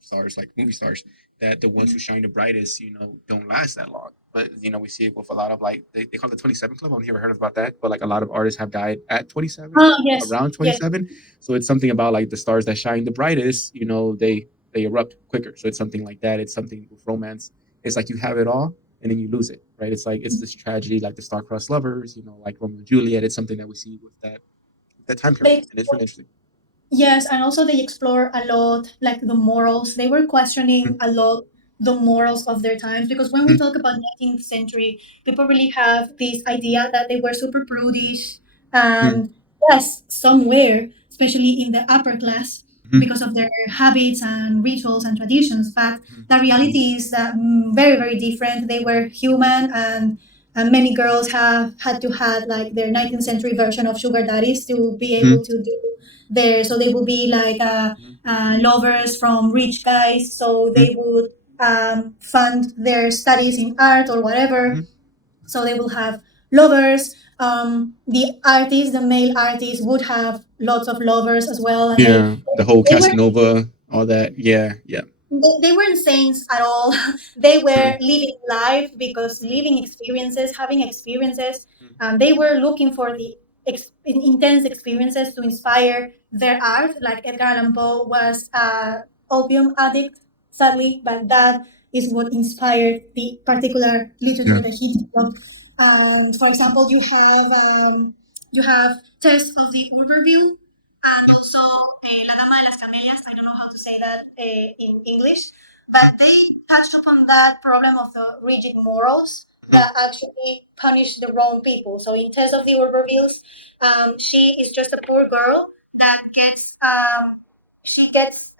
stars like movie stars, that the ones who shine the brightest, don't last that long. But we see it with a lot of like they call it 27 Club. I've never heard about that, but like a lot of artists have died at 27, Oh yes, around yes. 27. So it's something about like the stars that shine the brightest. They erupt quicker. So it's something like that. It's something with romance. It's like you have it all and then you lose it, right? It's like it's this tragedy, like the star-crossed lovers, like Romeo and Juliet. It's something that we see with that time period, They and it's really interesting. Yes, and also they explore a lot like the morals. They were questioning a lot the morals of their times because when we Mhm. talk about 19th century, people really have this idea that they were super prudish Mhm. and yes, somewhere, especially in the upper class, Mhm. because of their habits and rituals and traditions. But Mhm. the reality is that very, very different. They were human and many girls have had to had like their 19th century version of sugar daddies to be able Mhm. to do there. So they would be like lovers from rich guys. So Mhm. they would fund their studies in art or whatever. Mhm. So they will have lovers. The artists, the male artists, would have lots of lovers as well, and they Yeah, the whole they were Casanova, all that. Yeah, yeah. they weren't saints at all. They were Mhm. living life because living experiences, having experiences. They were looking for the intense experiences to inspire their art. Like Edgar Allan Poe was a opium addict, sadly, but that is what inspired the particular Yeah. literature that he developed. For example, you have Tales of the Urberville and also La Dama de las Camelias. I don't know how to say that in English, but they touched upon that problem of the rigid morals Mhm. that actually punish the wrong people. So in Tales of the Urbervilles, she is just a poor girl that gets she gets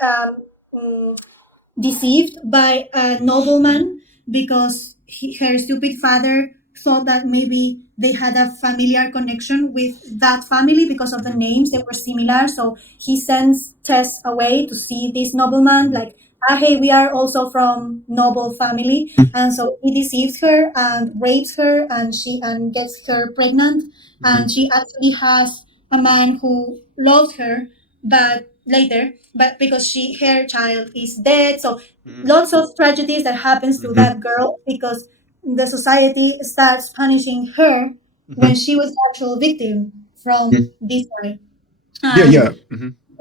deceived by a nobleman because her stupid father thought that maybe they had a familiar connection with that family because of the names, they were similar. So he sends Tess away to see this nobleman, like, ah, hey, we are also from noble family. And so he deceives her and rapes her, and she and gets her pregnant. And she actually has a man who loves her, but later, but because her child is dead. So lots of tragedies that happens to that girl because the society starts punishing her when she was the actual victim from this guy. Yeah, And yeah.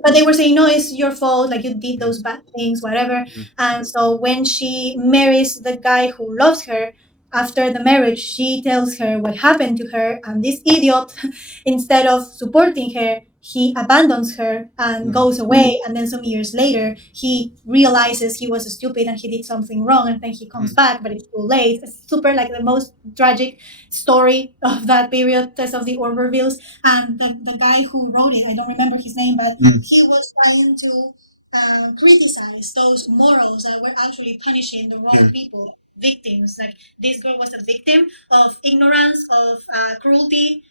but they were saying, no, it's your fault, like you did those bad things, whatever. And so when she marries the guy who loves her, after the marriage, she tells her what happened to her, and this idiot, instead of supporting her, he abandons her and goes away. And then some years later, he realizes he was stupid and he did something wrong, and then he comes back, but it's too late. It's super like the most tragic story of that period, Test of the Orbervilles. And the guy who wrote it, I don't remember his name, but he was trying to criticize those morals that were actually punishing the wrong people, victims. Like this girl was a victim of ignorance, of cruelty,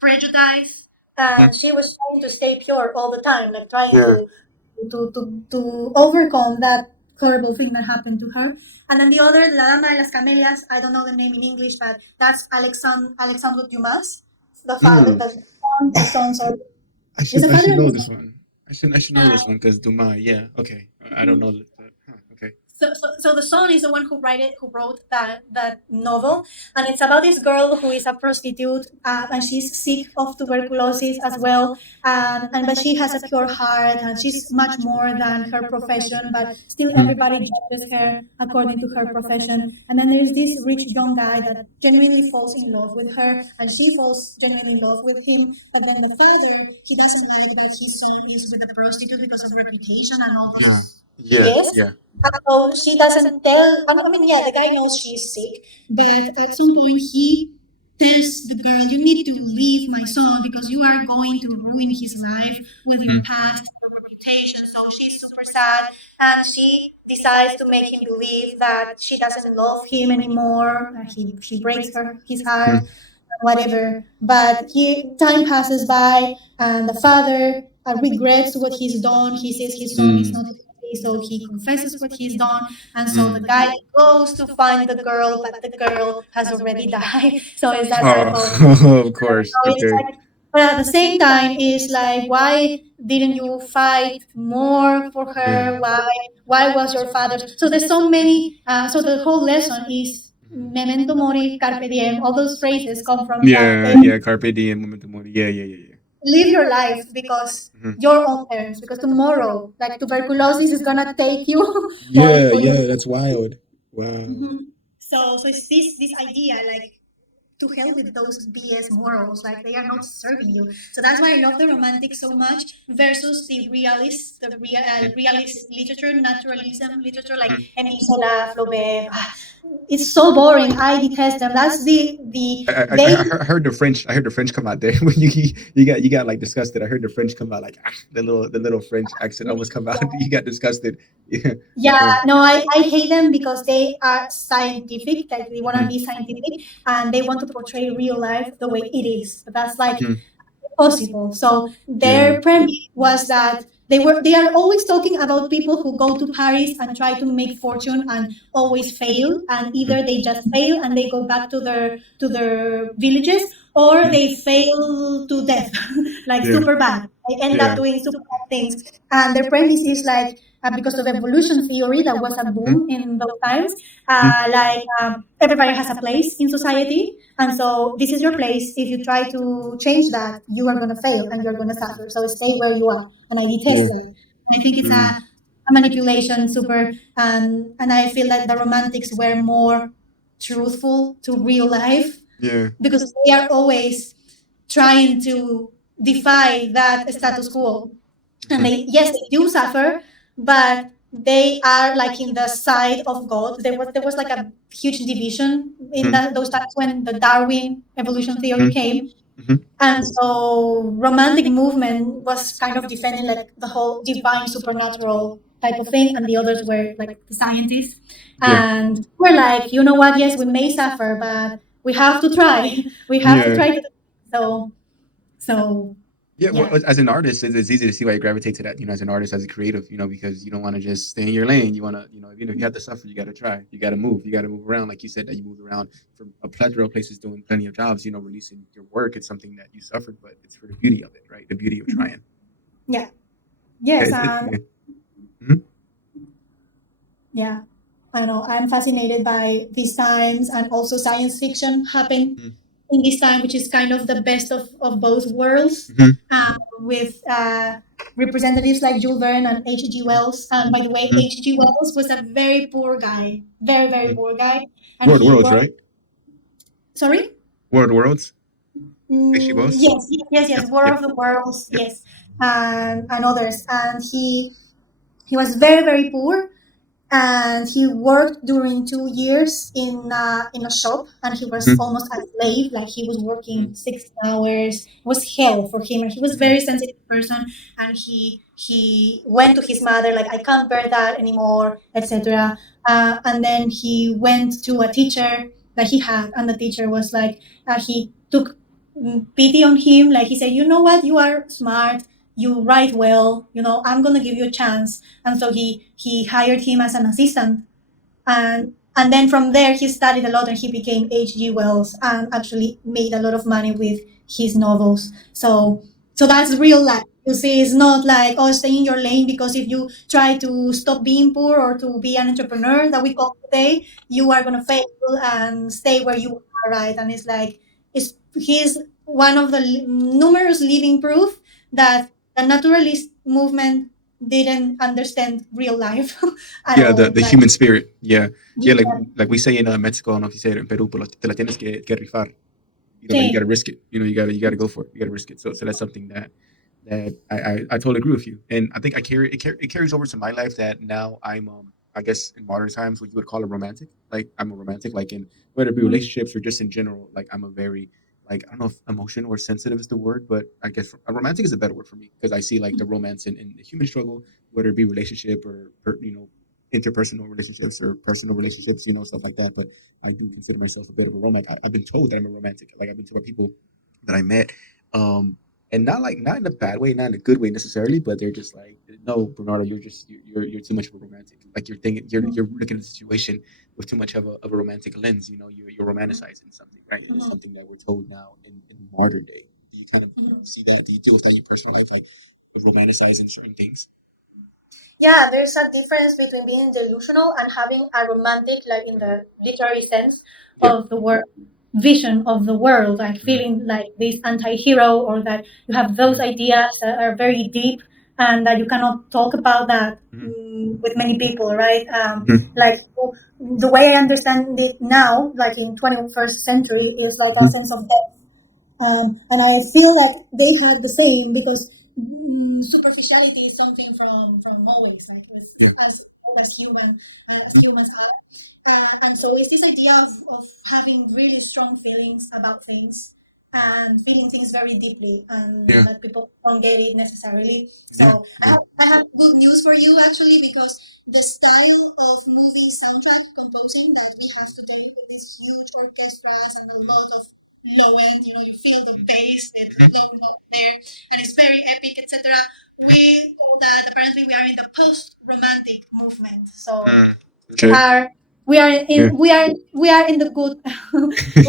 prejudice, and she was trying to stay pure all the time, like trying Yeah. to overcome that horrible thing that happened to her. And then the other, La Dama de las Camelias, I don't know the name in English, but that's Alexandre Dumas, the father, Mm. the son, sorry. Is the I father should of know the this son? one. I should know this one because Dumas. Yeah. Okay. I don't know that. Okay. So the son is the one who wrote that novel, and it's about this girl who is a prostitute, and she's sick of tuberculosis as well, and but she has a pure heart, and she's much more than her profession, but still everybody judges her according to her profession. And then there's this rich young guy that genuinely falls in love with her, and she falls genuinely in love with him. But then the father, he doesn't like that his son is with a prostitute because of reputation and all those Yeah. risks. Yeah. So she doesn't tell. I mean, yeah, the guy knows she's sick, but at some point he tells the girl, "You need to leave my son because you are going to ruin his life with your past reputation." So she's super sad, and she decides to make him believe that she doesn't love him anymore. She breaks his heart, whatever. But time passes by, and the father regrets what he's done. He says his son is not happy, so he confesses what he's done. And so the guy goes to find the girl, but the girl has already died. So it's that type of. Oh, of course. So it's Okay. like, but at the same time, it's like, why didn't you fight more for her? Yeah. Why was your father's? So there's so many. So the whole lesson is memento mori, carpe diem. All those phrases come from that. Yeah. Yeah. Carpe diem, memento mori. Yeah. Yeah. Yeah. Live your life because your own terms. Because tomorrow, like tuberculosis is gonna take you, Yeah. or Yeah. That's wild. Wow. Mhm. So it's this idea, like, to hell with those BS morals. Like they are not serving you. So that's why I love the romantic so much versus the realist literature, naturalism literature, like Emile Zola, Flaubert. It's so boring. I detest them. That's the they. I heard the French. I heard the French come out there when you got like disgusted. I heard the French come out like the little French accent almost come out. You got disgusted. Yeah. Yeah, Yeah. no, I hate them because they are scientific, like they want to be scientific, and they want to portray real life the way it is. But that's like possible. So Yeah. their premise was that they are always talking about people who go to Paris and try to make fortune and always fail, and either they just fail and they go back to their villages, or they fail to death, like Yeah. super bad. They end up Yeah. doing super bad things, and their premise is like, because of evolution theory that was a boom in those times, everybody has a place in society, and so this is your place. If you try to change that, you are going to fail and you're going to suffer. So stay where you are. And I detest Oh. it. I think it's a manipulation, super. And I feel that the romantics were more truthful to real life Yeah. because they are always trying to defy that status quo. And they, yes, they do suffer, but they are like in the side of God. There was like a huge division in those times when the Darwin evolution theory came. Hmm. And so romantic movement was kind of defending like the whole divine supernatural type of thing, and the others were like the scientists. Yeah. And we're like, you know what? Yes, we may suffer, but we have to try. We have to Yeah. try to. So so Yeah, well, yeah. as an artist, it's easy to see why you gravitate to that. As an artist, as a creative, because you don't want to just stay in your lane. You want to, if you have to suffer, you got to try. You got to move. You got to move around. Like you said, that you moved around from a plethora of places, doing plenty of jobs. Releasing your work. It's something that you suffered, but it's for the beauty of it, right? The beauty of Mhm. trying. Yeah. Yeah, Yes, and yeah. Mhm. yeah, I know. I'm fascinated by these times, and also science fiction happened Mhm. in this time, which is kind of the best of both worlds, Mhm. with representatives like Jules Verne and H.G. Wells. And by the way, Mhm. H.G. Wells was a very poor guy, very, very Mhm. poor guy. And World he Worlds, worked, right? sorry? World Worlds. She was. Yes, yes, Yep. yes, War Yep. of the Worlds, Yep. yes, and others. And he was very, very poor, and he worked during 2 years in a shop, and he was Mhm. almost a slave, like he was working Mhm. 6 hours. It was hell for him, and he was a very Mhm. sensitive person. And he went to his mother like, I can't bear that anymore, etc. And then he went to a teacher that he had, and the teacher was like, he took pity on him, like he said, you know what, you are smart, you write well, I'm gonna give you a chance. And so he hired him as an assistant, and then from there he studied a lot, and he became H.G. Wells and actually made a lot of money with his novels. So that's real life. You see, it's not like, oh, stay in your lane, because if you try to stop being poor or to be an entrepreneur that we call today, you are gonna fail and stay where you are, right? And it's like, he's one of the numerous living proof that the naturalist movement didn't understand real life at Yeah, the all. the Like, human spirit. Yeah, yeah. Like yeah, like we say in Mexico, I don't know if you say it in Peru, but te la tienes que rifar. Like you got to sí. risk it. You got to go for it. You got to risk it. So that's something that I totally agree with you. And I think it carries over to my life that now I'm I guess in modern times what you would call a romantic. Like I'm a romantic, like in whether it be Mhm, relationships or just in general. Like I'm a very like I don't know if emotional or sensitive is the word, but I guess a romantic is a better word for me because I see like the romance in the human struggle, whether it be relationship or interpersonal relationships or personal relationships, stuff like that. But I do consider myself a bit of a romantic. I've been told that I'm a romantic. Like I've been told by people that I met, um, and not in a bad way, not in a good way necessarily, but they're just like, no, Bernardo, you're too much of a romantic. Like you're thinking, you're looking at the situation with too much of a romantic lens. You're romanticizing something, right? And it's mhm, something that we're told now in modern day. Do you kind of mhm. see that? Do you deal with that in your personal life, like with romanticizing certain things? Yeah, there's a difference between being delusional and having a romantic, like in the literary sense Yeah. of the word, vision of the world, like Mhm. feeling like this anti-hero, or that you have those Mhm. ideas that are very deep and that you cannot talk about that Mhm. with many people, right? Mhm. Like the way I understand it now, like in 21st century, is like a Mhm. sense of depth. And I feel like they had the same, because superficiality is something from always, like as humans are. And so it's this idea of having really strong feelings about things, and feeling things very deeply, and Yeah. that people don't get it necessarily. Yeah. So Yeah. I have good news for you, actually, because the style of movie soundtrack composing that we have today, with these huge orchestras and a lot of low end, you feel the bass, the low note there, and it's very epic, etc. We know that apparently we are in the post romantic movement. So Mm. we Okay. are we are Yeah. in the good.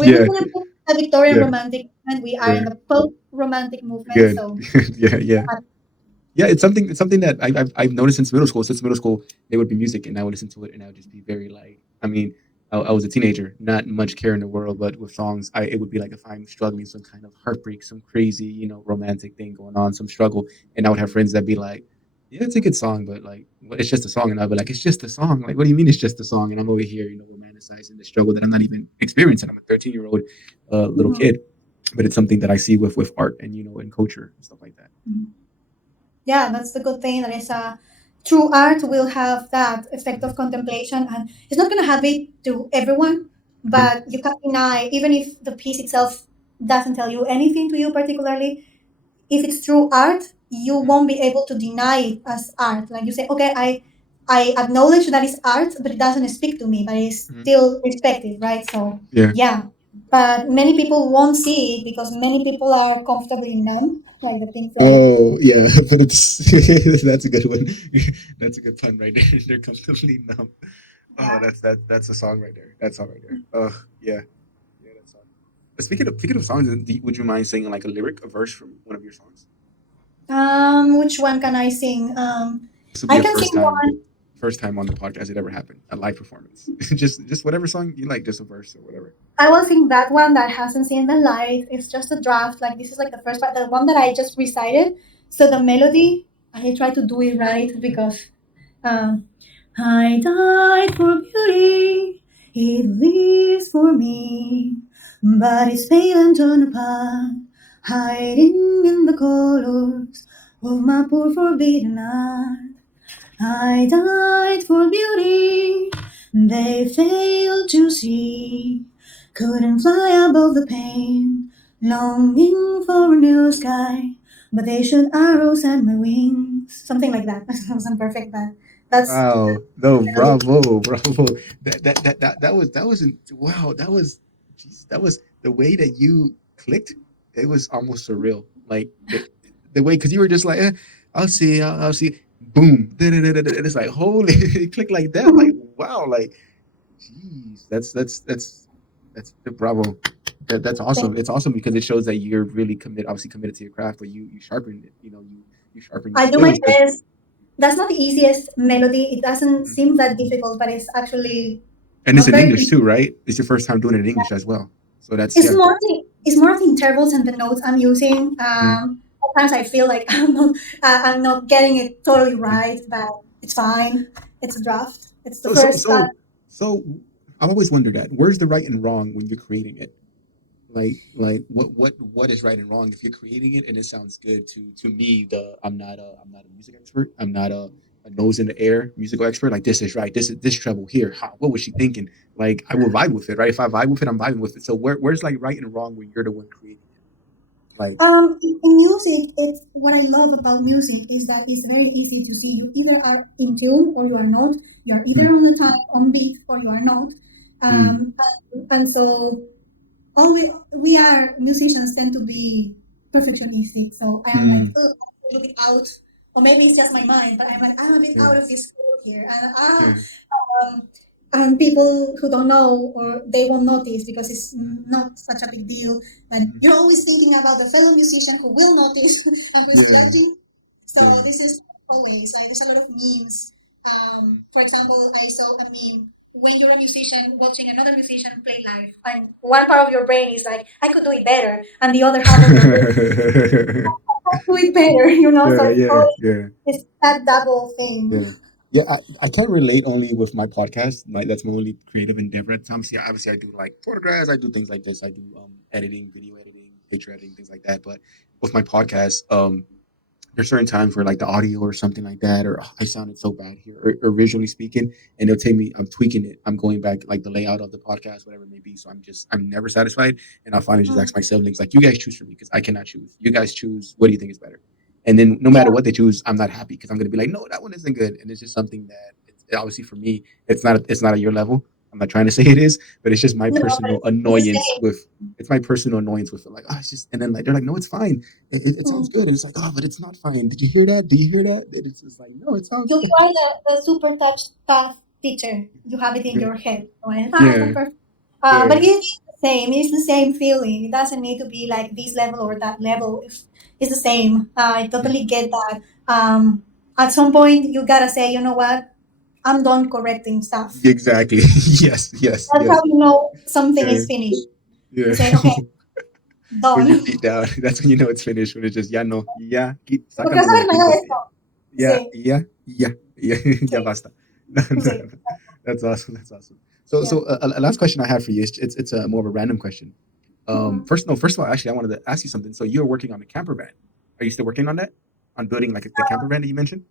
We Yeah. couldn't put the Victorian Yeah. romantic movement. We are Yeah. in the post romantic movement. Good. So Yeah. Yeah. Yeah, it's something that I've noticed since middle school. Since middle school, there would be music, and I would listen to it, and I would just be very like. I mean, I was a teenager, not much care in the world, but with songs, it would be like if I'm struggling, some kind of heartbreak, some crazy, romantic thing going on, some struggle, and I would have friends that be like, "Yeah, it's a good song, but like, it's just a song," and I'd be like, "It's just a song. Like, what do you mean it's just a song?" And I'm over here, romanticizing the struggle that I'm not even experiencing. I'm a 13-year-old little mhm, kid, but it's something that I see with art and and culture and stuff like that. mhm. Yeah, that's the good thing. That is true art will have that effect of Mhm. contemplation, and it's not going to have it to everyone, Mhm. but you can deny, even if the piece itself doesn't tell you anything to you particularly, if it's true art, you won't be able to deny it as art. Like you say, okay, I acknowledge that it's art, but it doesn't speak to me, but it's Mhm. still respected, right? So Yeah. yeah. But many people won't see it because many people are comfortably numb, like the Pink Floyd. Oh yeah, but it's that's a good one. That's a good pun right there. They're completely numb. Oh, Yeah. that's a song right there. That song right there. Oh yeah, yeah, that song. But speaking of songs, would you mind singing like a lyric, a verse from one of your songs? Which one can I sing? This will be I a can sing one. first time on the podcast it ever happened. A live performance. Just whatever song you like, just a verse or whatever. I will sing that one that hasn't seen the light. It's just a draft. Like this is like the first part, the one that I just recited. So the melody, I try to do it right because um, I died for beauty. It lives for me, but it's pale and torn apart, hiding in the colors of my poor forbidden art. I died for beauty, they failed to see. Couldn't fly above the pain, longing for a new sky. But they shot arrows at my wings. Something like that. That wasn't perfect, but that's Wow. No, bravo, bravo. That wasn't wow, that was jeez, that was the way that you clicked, it was almost surreal. Like the way because you were just like, I'll see. Boom. And it's like holy it clicked like that. Like wow, like jeez, that's bravo. That's Thank awesome. It's awesome because it shows that you're really committed, obviously committed to your craft, but you sharpened it. You sharpen your I do my skills because best. That's not the easiest melody. It doesn't seem that difficult, but it's actually and it's not in very English easy. too, right? It's your first time doing it in English as well. So that's It's yeah. more it's more the intervals and the notes I'm using. Mm, Sometimes I feel like I'm not getting it totally mm. right, but it's fine. It's a draft. It's the So so first. so so I've always wondered that. Where's the right and wrong when you're creating it? Like what is right and wrong if you're creating it and it sounds good to me the I'm not a music expert. I'm not a nose in the air musical expert. Like this is right. This treble here. How, what was she thinking? Like I will vibe with it, right? If I vibe with it, I'm vibing with it. So where's like right and wrong when you're the one creating it? Like In music, it's what I love about music is that it's very easy to see. You either are in tune or you are not. You are either mm, on the time on beat or you are not. mm, And so all we are musicians tend to be perfectionistic. So I am like, mm, oh, I'm a little bit out, or maybe it's just my mind, but I'm like, I'm a bit yeah, out of this school here, and yeah, um, people who don't know or they won't notice because it's mm, not such a big deal. And mm, you're always thinking about the fellow musician who will notice and who is yeah, judging. So yeah. this is always like there's a lot of memes. For example, I saw a meme when you're a musician watching another musician play live, and one part of your brain is like, I could do it better, and the other half of your brain do it better, So Yeah, it's yeah, always yeah. it's that double thing. Yeah. Yeah, I can't relate only with my podcast. Like that's my only creative endeavor at times. Yeah, obviously I do like photographs, I do things like this. I do editing, video editing, picture editing, things like that. But with my podcast, there's certain times where like the audio or something like that, or "Oh, I sounded so bad here, or visually speaking, and they'll take me, I'm tweaking it, I'm going back like the layout of the podcast, whatever it may be. So I'm never satisfied, and I finally just ask my siblings like, you guys choose for me because I cannot choose. You guys choose. What do you think is better? And then no Yeah, matter what they choose, I'm not happy because I'm gonna be like, no, that one isn't good, and it's just something that it's, obviously for me, it's not at your level. I'm not trying to say it is, but it's just my no, but personal it's the annoyance same. with it's my personal annoyance with it. Like, oh, it's just, and then like they're like, no, it's fine, it sounds Mm. good. And it's like, oh, but it's not fine. Did you hear that? Do you hear that? And it's just like, no, it sounds You good. are the super touch path teacher. You have it in Yeah, your head. So it's not yeah, perfect. yeah, But it's the same. It's the same feeling. It doesn't need to be like this level or that level. It's the same. I mm, totally get that. At some point, you gotta say, you know what? I'm done correcting stuff. exactly. Yes, yes, That's how yes. you know something Yeah, is finished. yeah. You say, okay, When you're done. beat down, that's when you know it's finished. When it's just, ya no, ya, Porque vas sácame a del ver mañana quinto. esto. Ya, Sí, ya, ya, ya, ya sí, basta. No, no, sí. no. That's awesome. That's awesome. So, Yeah. a last question I have for you is it's a more of a random question. Mhm. First of all, actually, I wanted to ask you something. So you're working on a camper van. Are you still working on that? On building like the camper van that you mentioned?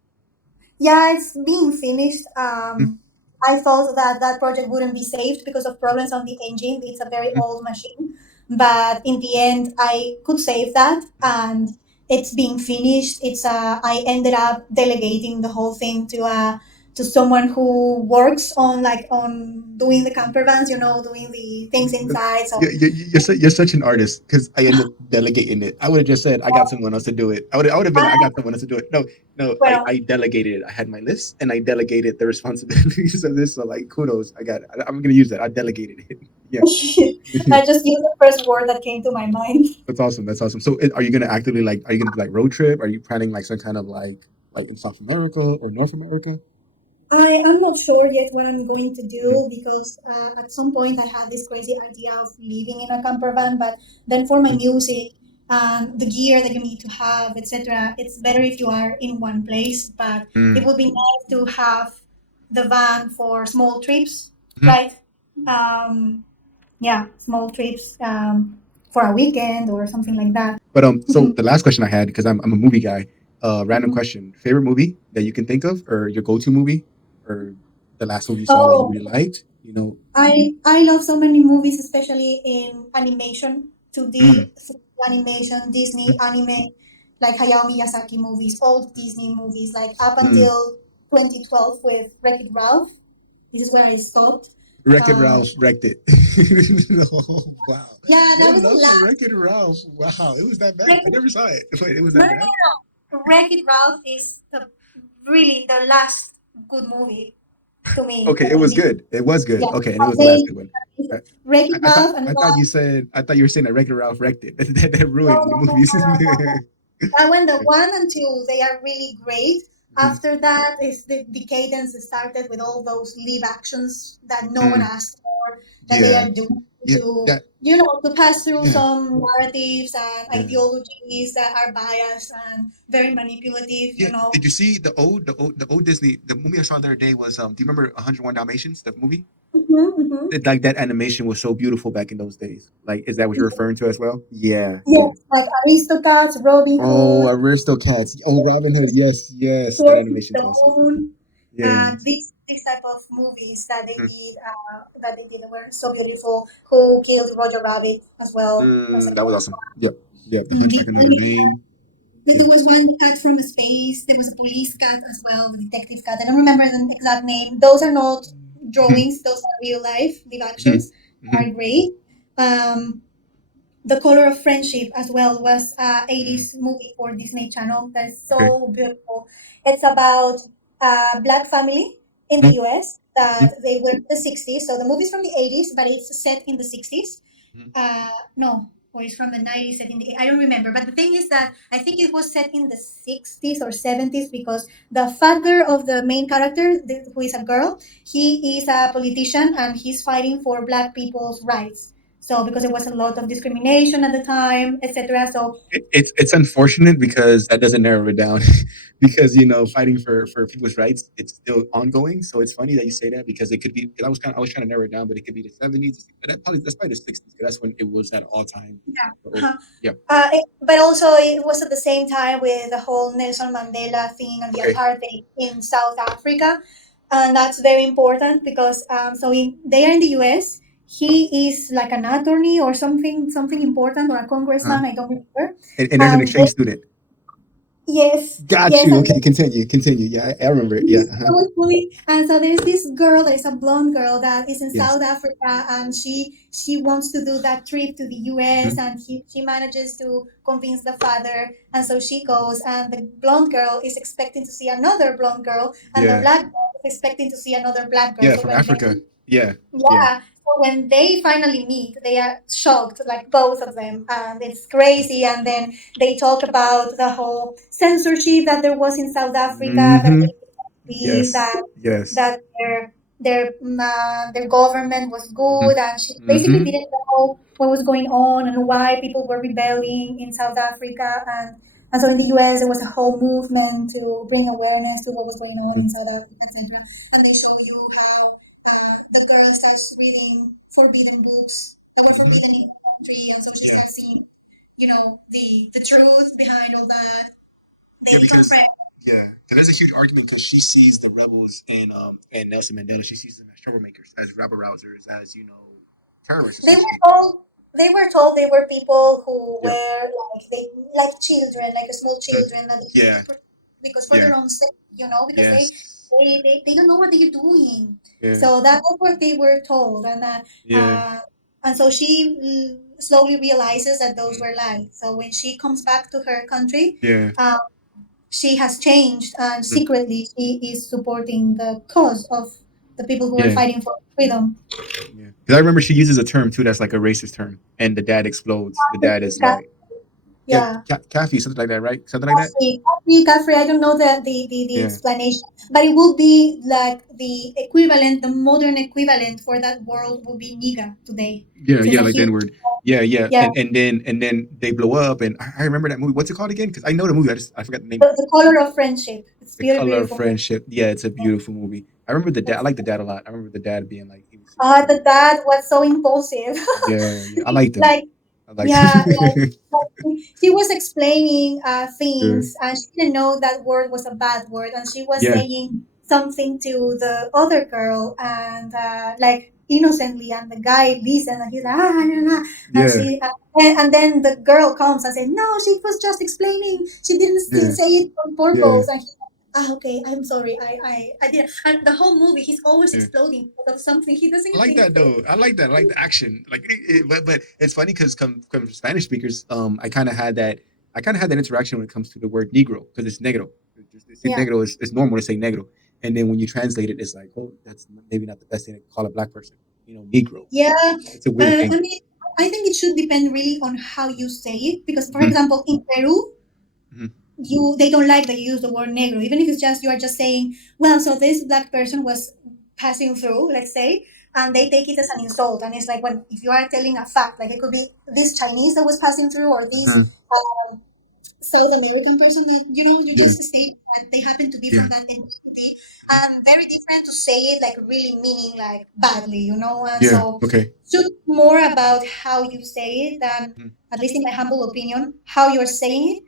Yeah, it's being finished. Mm, I thought that that project wouldn't be saved because of problems on the engine. It's a very mm, old machine. but in the end I could save that, and it's being finished. It's I ended up delegating the whole thing to someone who works on like on doing the camper vans, doing the things inside. So You're such an artist because I ended up delegating it. I would have just said I got someone else to do it. I would have been like, I I, got someone else to do it. No, no, I, well, I delegated it. I had my list and I delegated the responsibilities of this. So like, kudos. I'm gonna use that. I delegated it. Yeah, I just used the first word that came to my mind. that's awesome. That's awesome. So, are you gonna actively like? Are you gonna do like road trip? Are you planning like some kind of like in South America or North America? I am not sure yet what I'm going to do because at some point I had this crazy idea of living in a camper van, but then for my music, the gear that you need to have, etc., it's better if you are in one place. But it Mm-hmm. would be nice to have the van for small trips, right? Um, yeah, small trips for a weekend or something like that. But so the last question I had because I'm a movie guy. Random question: favorite movie that you can think of, or your go-to movie, or the last movie you saw that you Oh, really liked? You know. I love so many movies, especially in animation, 2D Mm, animation, Disney mm, anime, like Hayao Miyazaki movies, old Disney movies, like up mm. until 2012 with Wreck-It Ralph. This is where I stopped. Wreck-It Uh, Ralph wrecked it. Oh wow! yeah, that Your was the love for last. Wreck-It Ralph. Wow, it was that bad. Wreck- I never saw it. Wait, it was no, that no, bad? no, no. Wreck-It Ralph is really the last good movie to me. Okay, it was good. It was Yeah, good. Okay, and it was the last good one. I, Wreck-It I thought Ralph and I thought you said I thought you were saying that Wreck-It Ralph wrecked it. That no, ruined the no, no, movies. that when the one and two they are really great. Mhm. After that is the decadence started with all those live actions that no one Mm, asked for, that they yeah, are doing yeah, to that, to pass through yeah, some narratives and yeah. ideologies that are biased and very manipulative. Yeah. Did you see the old Disney? The movie I saw the other day was do you remember 101 Dalmatians? The movie? Mm-hmm. Like that animation was so beautiful back in those days. Like, is that what you're referring to as well? Yeah, yeah. Yes, like Aristocats, Robin Oh, Hood, Aristocats. Oh, Robin Hood. Yes, yes. That Dorothy animation's awesome. Stone, Yeah. these type of movies Mhm. that they did were so beautiful. Who Killed Roger Rabbit as well. That's a That was great awesome. one. Yep. Yep. The The Hunchback of Notre Alien Dame. There Yep. was one cat from space. There was a police cat as well, the detective cat. I don't remember the exact name. Those are not Mhm, drawings. Those are real life live mhm, actions. Are mhm. great. Um, the Color of Friendship as well was a Mm, 80s movie for Disney Channel. That's okay. so beautiful. It's about a black family in the Mhm, US that mhm, they were in the 60s. So the movie's from the 80s, but it's set in the 60s. mhm. No, or it's from the 90s, set in the, I don't remember. But the thing is that I think it was set in the 60s or 70s because the father of the main character, who is a girl, he is a politician and he's fighting for black people's rights. So because there was a lot of discrimination at the time, etc. So It's unfortunate because that doesn't narrow it down. Because fighting for people's rights, it's still ongoing. So it's funny that you say that because it could be. 'Cause I was trying to narrow it down, but it could be the 70s. That's probably the 60s. That's when it was at all time. uh, Yeah. but also it was at the same time with the whole Nelson Mandela thing and the Okay. apartheid in South Africa, and that's very important because they are in the U.S. He is like an attorney or something important or a Uh, congressman. I don't remember. and as an And exchange student. yes, Got yes, you. and Okay, continue. Continue. Yeah, I remember it. Yeah. Yes, Uh-huh. that was really, and so there's this girl that is a blonde girl that is in Yes. South Africa, and she wants to do that trip to the US, Mhm. and she manages to convince the father, and so she goes, and the blonde girl is expecting to see another blonde girl, and the Yeah. black girl is expecting to see another black girl. Yeah. So From when they Africa. Yeah. Yeah. yeah, so when they finally meet, they are shocked, like both of them, and it's crazy. And then they talk about the whole censorship that there was in South Africa, that Hmm. they believe Yes. that Yes. that their government was Hmm. good, and she basically Hmm. didn't know what was going on and why people were rebelling in South Africa. And so in the US, there was a whole movement to bring awareness to what was going on in South Africa, etc. And they show you how the girl starts reading forbidden books that were Hmm. forbidden in the country, and so she Yeah. starts seeing, the truth behind all that. They Yeah. become Because friends. yeah, and there's a huge argument because she sees the rebels and Nelson Mandela. She sees them as troublemakers, as rabble rousers, as terrorists They were essentially. all. they were told they were people who Yeah. were like they like children, like small Mm. children that they need Yeah. to because for Yeah. their own sake, because Yes. they don't know what they're doing. Yeah. So that was what they were told, Yeah. and so she slowly realizes that those Mm. were lies. So when she comes back to her country, Yeah. uh, she has changed, and Mm. secretly she is supporting the cause of the people who are Yeah. fighting for freedom. Yeah. Because I remember she uses a term too that's like a racist term, and the dad explodes. The dad is like, yeah, Yeah. Kathy, something like that, right? Something like that. Caffrey, I don't know the Yeah. explanation, but it will be like the equivalent, the modern equivalent for that world will be Niga today. Yeah. She's Yeah. a Like the huge, N word. Yeah. Yeah. yeah, And then they blow up, and I remember that movie. What's it called again? Because I know the movie. I forgot the name. the color of friendship. It's The Color of beautiful movie. Friendship. Yeah, it's a beautiful movie. I remember the dad. I like the dad a lot. I remember the dad being like he was super The cool. dad was so impulsive. Yeah. Yeah. I liked him. Like, I liked yeah, him. she was explaining Yeah. things, and she didn't know that word was a bad word, and she was Yeah. saying something to the other girl, and like innocently, and the guy listened, and he's like, ah, nah, nah. And Yeah. she and then the girl comes and said, no, she was just explaining, she didn't Yeah. say it on Yeah. purpose. And okay, I'm sorry, I did. And the whole movie he's always Yeah. exploding because of something he I doesn't like think that through. though. I like that. I like the action. Like, but it's funny because come from Spanish speakers, I kind of had that. I kind of had that interaction when it comes to the word negro because it's negro. It's Yeah. negro is it's normal to say negro, and then when you translate it, it's like, oh, that's maybe not the best thing to call a black person. Negro. Yeah, It's a weird thing. I mean, I think it should depend really on how you say it. Because, for Hmm. example, in Peru, Hmm. they don't like that you use the word negro, even if it's just you are just saying, well, so this black person was passing through, let's say, and they take it as an insult, and it's like when if you are telling a fact, like it could be this Chinese that was passing through, or this Hmm. South American person that you Yeah. just state that they happen to be Yeah. from that ethnicity, and very different to say it like really meaning like badly, and Yeah. so Okay. it's more about how you say it than, Mhm. at least in my humble opinion, how you're saying it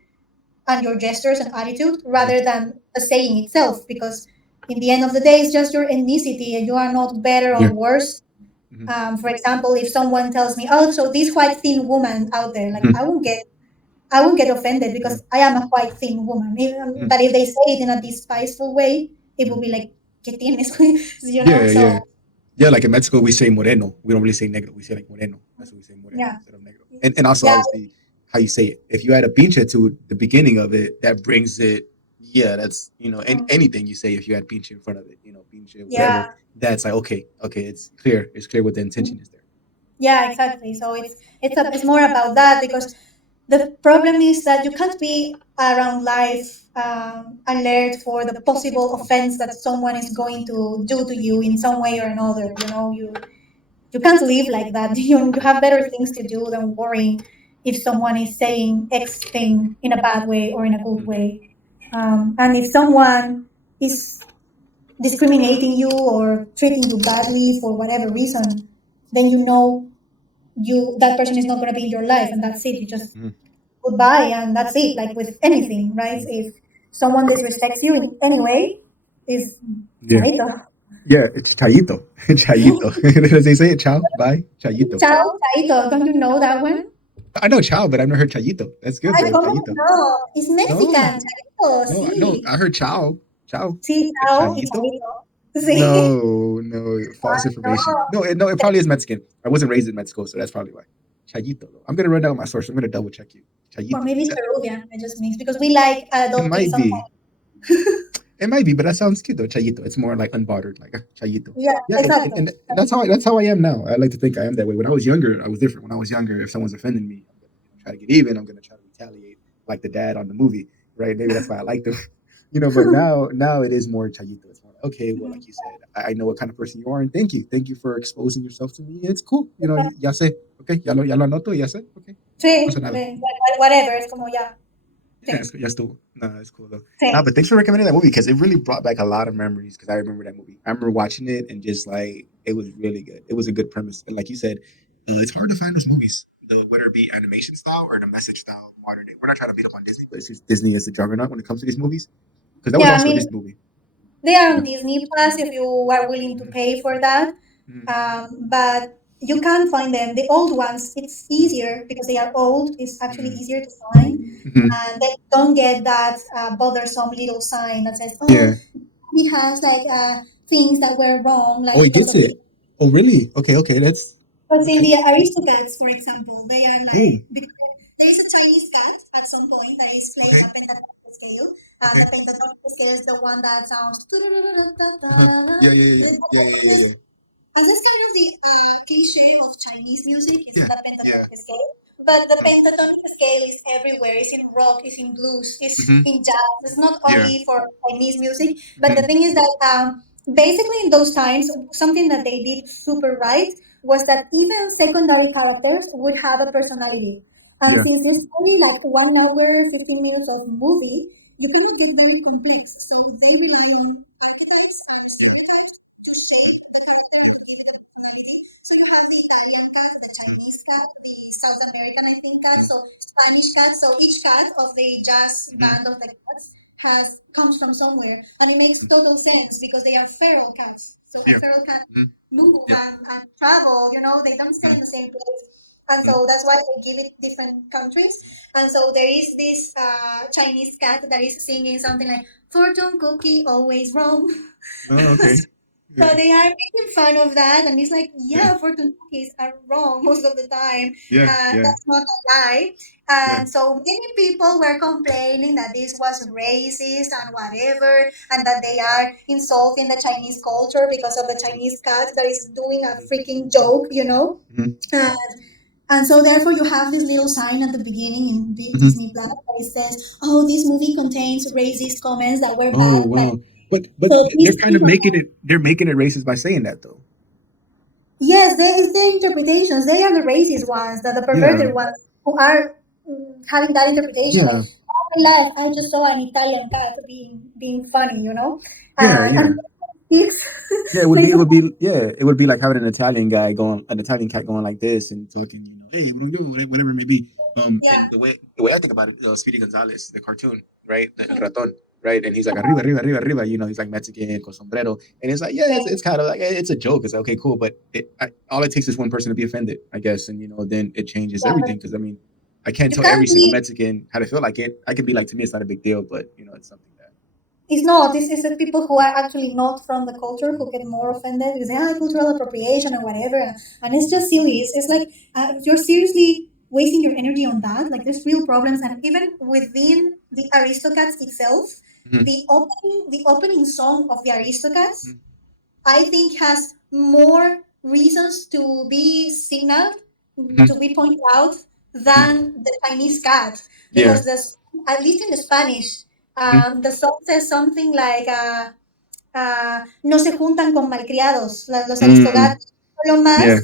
and your gestures and attitude Mhm. rather than the saying itself, because in the end of the day it's just your ethnicity and you are not better Yeah. or worse. Mhm. For example, if someone tells me, oh, so this white thin woman out there, like Mhm. I won't get offended Yeah. because I am a quite thin woman. Mhm. But if they say it in a despiseful way, it will Mhm. be like, ¿qué tienes? Yeah. Yeah. So, Yeah, like in Mexico, we say moreno. We don't really say negro. We say like moreno. That's what we say, moreno yeah. instead of negro. And also, Yeah. obviously, how you say it. If you add a pinche to the beginning of it, that brings it. Yeah, that's anything you say if you add pinche in front of it, pinche whatever. Yeah. That's like okay, it's clear. It's clear what the intention is there. Yeah, exactly. So it's more about that, because the problem is that you can't be around life alert for the possible offense that someone is going to do to you in some way or another. You can't live like that. You have better things to do than worrying if someone is saying X thing in a bad way or in a good Mhm. way. And if someone is discriminating you or treating you badly for whatever reason, then that person is not going to be in your life, and that's it. You just Mhm. goodbye, and that's it. Like with anything, right? If someone disrespects you in any way, is Yeah, chaito. yeah, it's chayito, chayito. Does they say it? Ciao, bye, chayito. Ciao, chaito. Don't you know that one? I know ciao, but I've never heard chayito. That's good Ay, though, ¿cómo chayito. no? It's No, Mexican, chaito, no. sí. I heard ciao, ciao, Sí, but chao y chayito. chavito. Sí. No, false No. information. No, it probably is Mexican. I wasn't raised in Mexico, so that's probably why. Chayito, though. I'm gonna run down my source. I'm gonna double check you. Or Chayito. maybe it's Peruvian. I just mix because we like It adopting might sometimes. be. It might be, but that sounds cute though. Chayito. It's more like unbartered, like chayito. Yeah, Yeah, exacto. and that's how I am now. I like to think I am that way. When I was younger, I was different. When I was younger, if someone's offending me, I'm gonna try to get even. I'm gonna try to retaliate, like the dad on the movie, right? Maybe that's why I like them. But now it is more chayito. It's more like, okay, well, like you said, I know what kind of person you are, and thank you for exposing yourself to me. It's cool. Ya sé. Okay, ya lo anoto, ya sé. Okay, no pasa Sí, nada. whatever. Es como ya. Yeah, Sí, yeah, still, no, it's cool though. Nah, sí. but thanks for recommending that movie because it really brought back a lot of memories. Because I remember that movie. I remember watching it and just like it was really good. It was a good premise, and like you said, it's hard to find those movies. Whether it be animation style or the message style of modern day. We're not trying to beat up on Disney, but it's just Disney is the juggernaut when it comes to these movies. Because that was Yeah, I also a mean, Disney movie. they are Yeah. on Disney Plus if you are willing to Mhm. pay for that. Mhm. But you can't find them. The old ones, it's easier because they are old. It's actually Mm. easier to find, Mhm. and they don't get that bothersome little sign that says, "Oh, Yeah. he has like things that were wrong, Oh, like he because gets of the." it. Oh, really? Okay, okay. That's Because in okay. the aristocrats, for example, they are Ooh. like there is a Chinese cat at some point that is playing Okay. a pentatonic scale. Okay. The pentatonic scale is the one that sounds. Uh-huh. Yeah, yeah, yeah, yeah, yeah, yeah, yeah, And this kind of the cliche of Chinese music is yeah. the Yeah. pentatonic scale. But the pentatonic scale is everywhere. It's in rock, it's in blues, it's Mm-hmm. in jazz. It's not Yeah. only for Chinese music. But the Mm-hmm. thing is that basically in those times, something that they did super right was that even secondary characters would have a personality. And Yeah. since it's only like 1 hour, 15 minutes of movie, you cannot get very complex. So they rely on archetypes and stereotypes to shape the character and give it a personality. So you have the Italian cat, the Chinese cat, the South American, I think, cat, so Spanish cat. So each cat of the jazz band of the cats comes from somewhere, and it makes total sense because they are feral cats. So Yeah. feral cats Mm-hmm. move Yeah. and travel. They don't stay in the same place, and so that's why they give it different countries. And so there is this Chinese cat that is singing something like "Fortune cookie always wrong." Oh, okay. So Yeah. they are making fun of that, and it's like, Yeah. yeah, fortune cookies are wrong most of the time. Yeah. Yeah. That's not a lie. Yeah. And so many people were complaining that this was racist and whatever, and that they are insulting the Chinese culture because of the Chinese cat that is doing a freaking joke. Mm-hmm. Uh, and so therefore you have this little sign at the beginning in Mm-hmm. Disney Plus that it says, "Oh, this movie contains racist comments that were Oh, bad." wow. But So they're please kind of keep making it. They're making it racist by saying that, though. Yes, it's their interpretations. They are the racist ones, the Yeah. perverted ones who are having that interpretation. Like, Yeah. all my life, I just saw an Italian cat being funny. Yeah. Yeah. And it's, Yeah, it so would be, it's it would be, yeah, it would be like having an Italian cat going like this and talking, hey, whatever it may be. yeah, And the way I think about it, Speedy Gonzalez, the cartoon, right, El Raton, right, and he's like arriba, arriba, arriba, arriba, he's like Mexican con sombrero, and it's like, yeah, yeah, it's kind of like it's a joke. It's like, okay, cool, but all it takes is one person to be offended, I guess, and then it changes yeah. But everything. Because I mean, I can't you tell every can't single be. Mexican how to feel like it. I can be like, to me, it's not a big deal, but it's something that. It's not. This is the people who are actually not from the culture who get more offended because cultural appropriation and whatever, and it's just silly. It's like you're seriously wasting your energy on that. Like there's real problems, and even within the Aristocats itself, Mhm, the opening song of the Aristocats, I think has more reasons to be signaled, mhm, to be pointed out mhm. than the Chinese cat. Yeah. Because at least in the Spanish, Mhm. the song says something like, no se juntan con malcriados, los Mm, aristogatos, solo yeah. más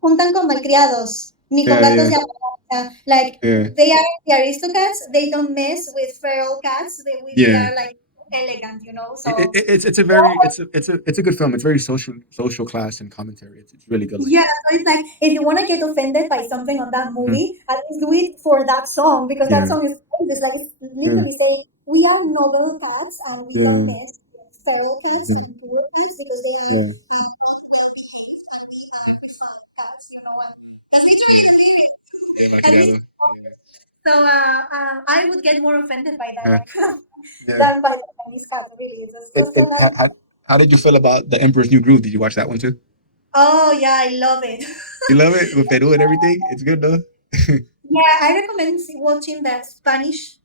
juntan con malcriados, ni con Yeah. gatos Yeah. de Apalache. Like, Yeah. they are the aristocrats, they don't mess with feral cats, they Yeah. are like elegant. It, So it, it's a very it's a good film. It's very social class and commentary. It's really good like yeah, that. so it's like if you want to get offended by something on that Mhm. movie, at least do it for that song because that Yeah. song is just like it's Yeah. literally saying we are noble cats and we don't Yeah. mess with feral cats Yeah. and pure cats because they are Yeah. well behaved and we are refined cats. And that's literally the lyric. Yeah, like At that least one. so I would get more offended by that Yeah. one Yeah. than by the Chinese cat. Really, it's just And how did you feel about The Emperor's New Groove? Did you watch that one too? oh yeah, I love it. You love it with Peru and everything. It's good though. Yeah, I recommend watching the Spanish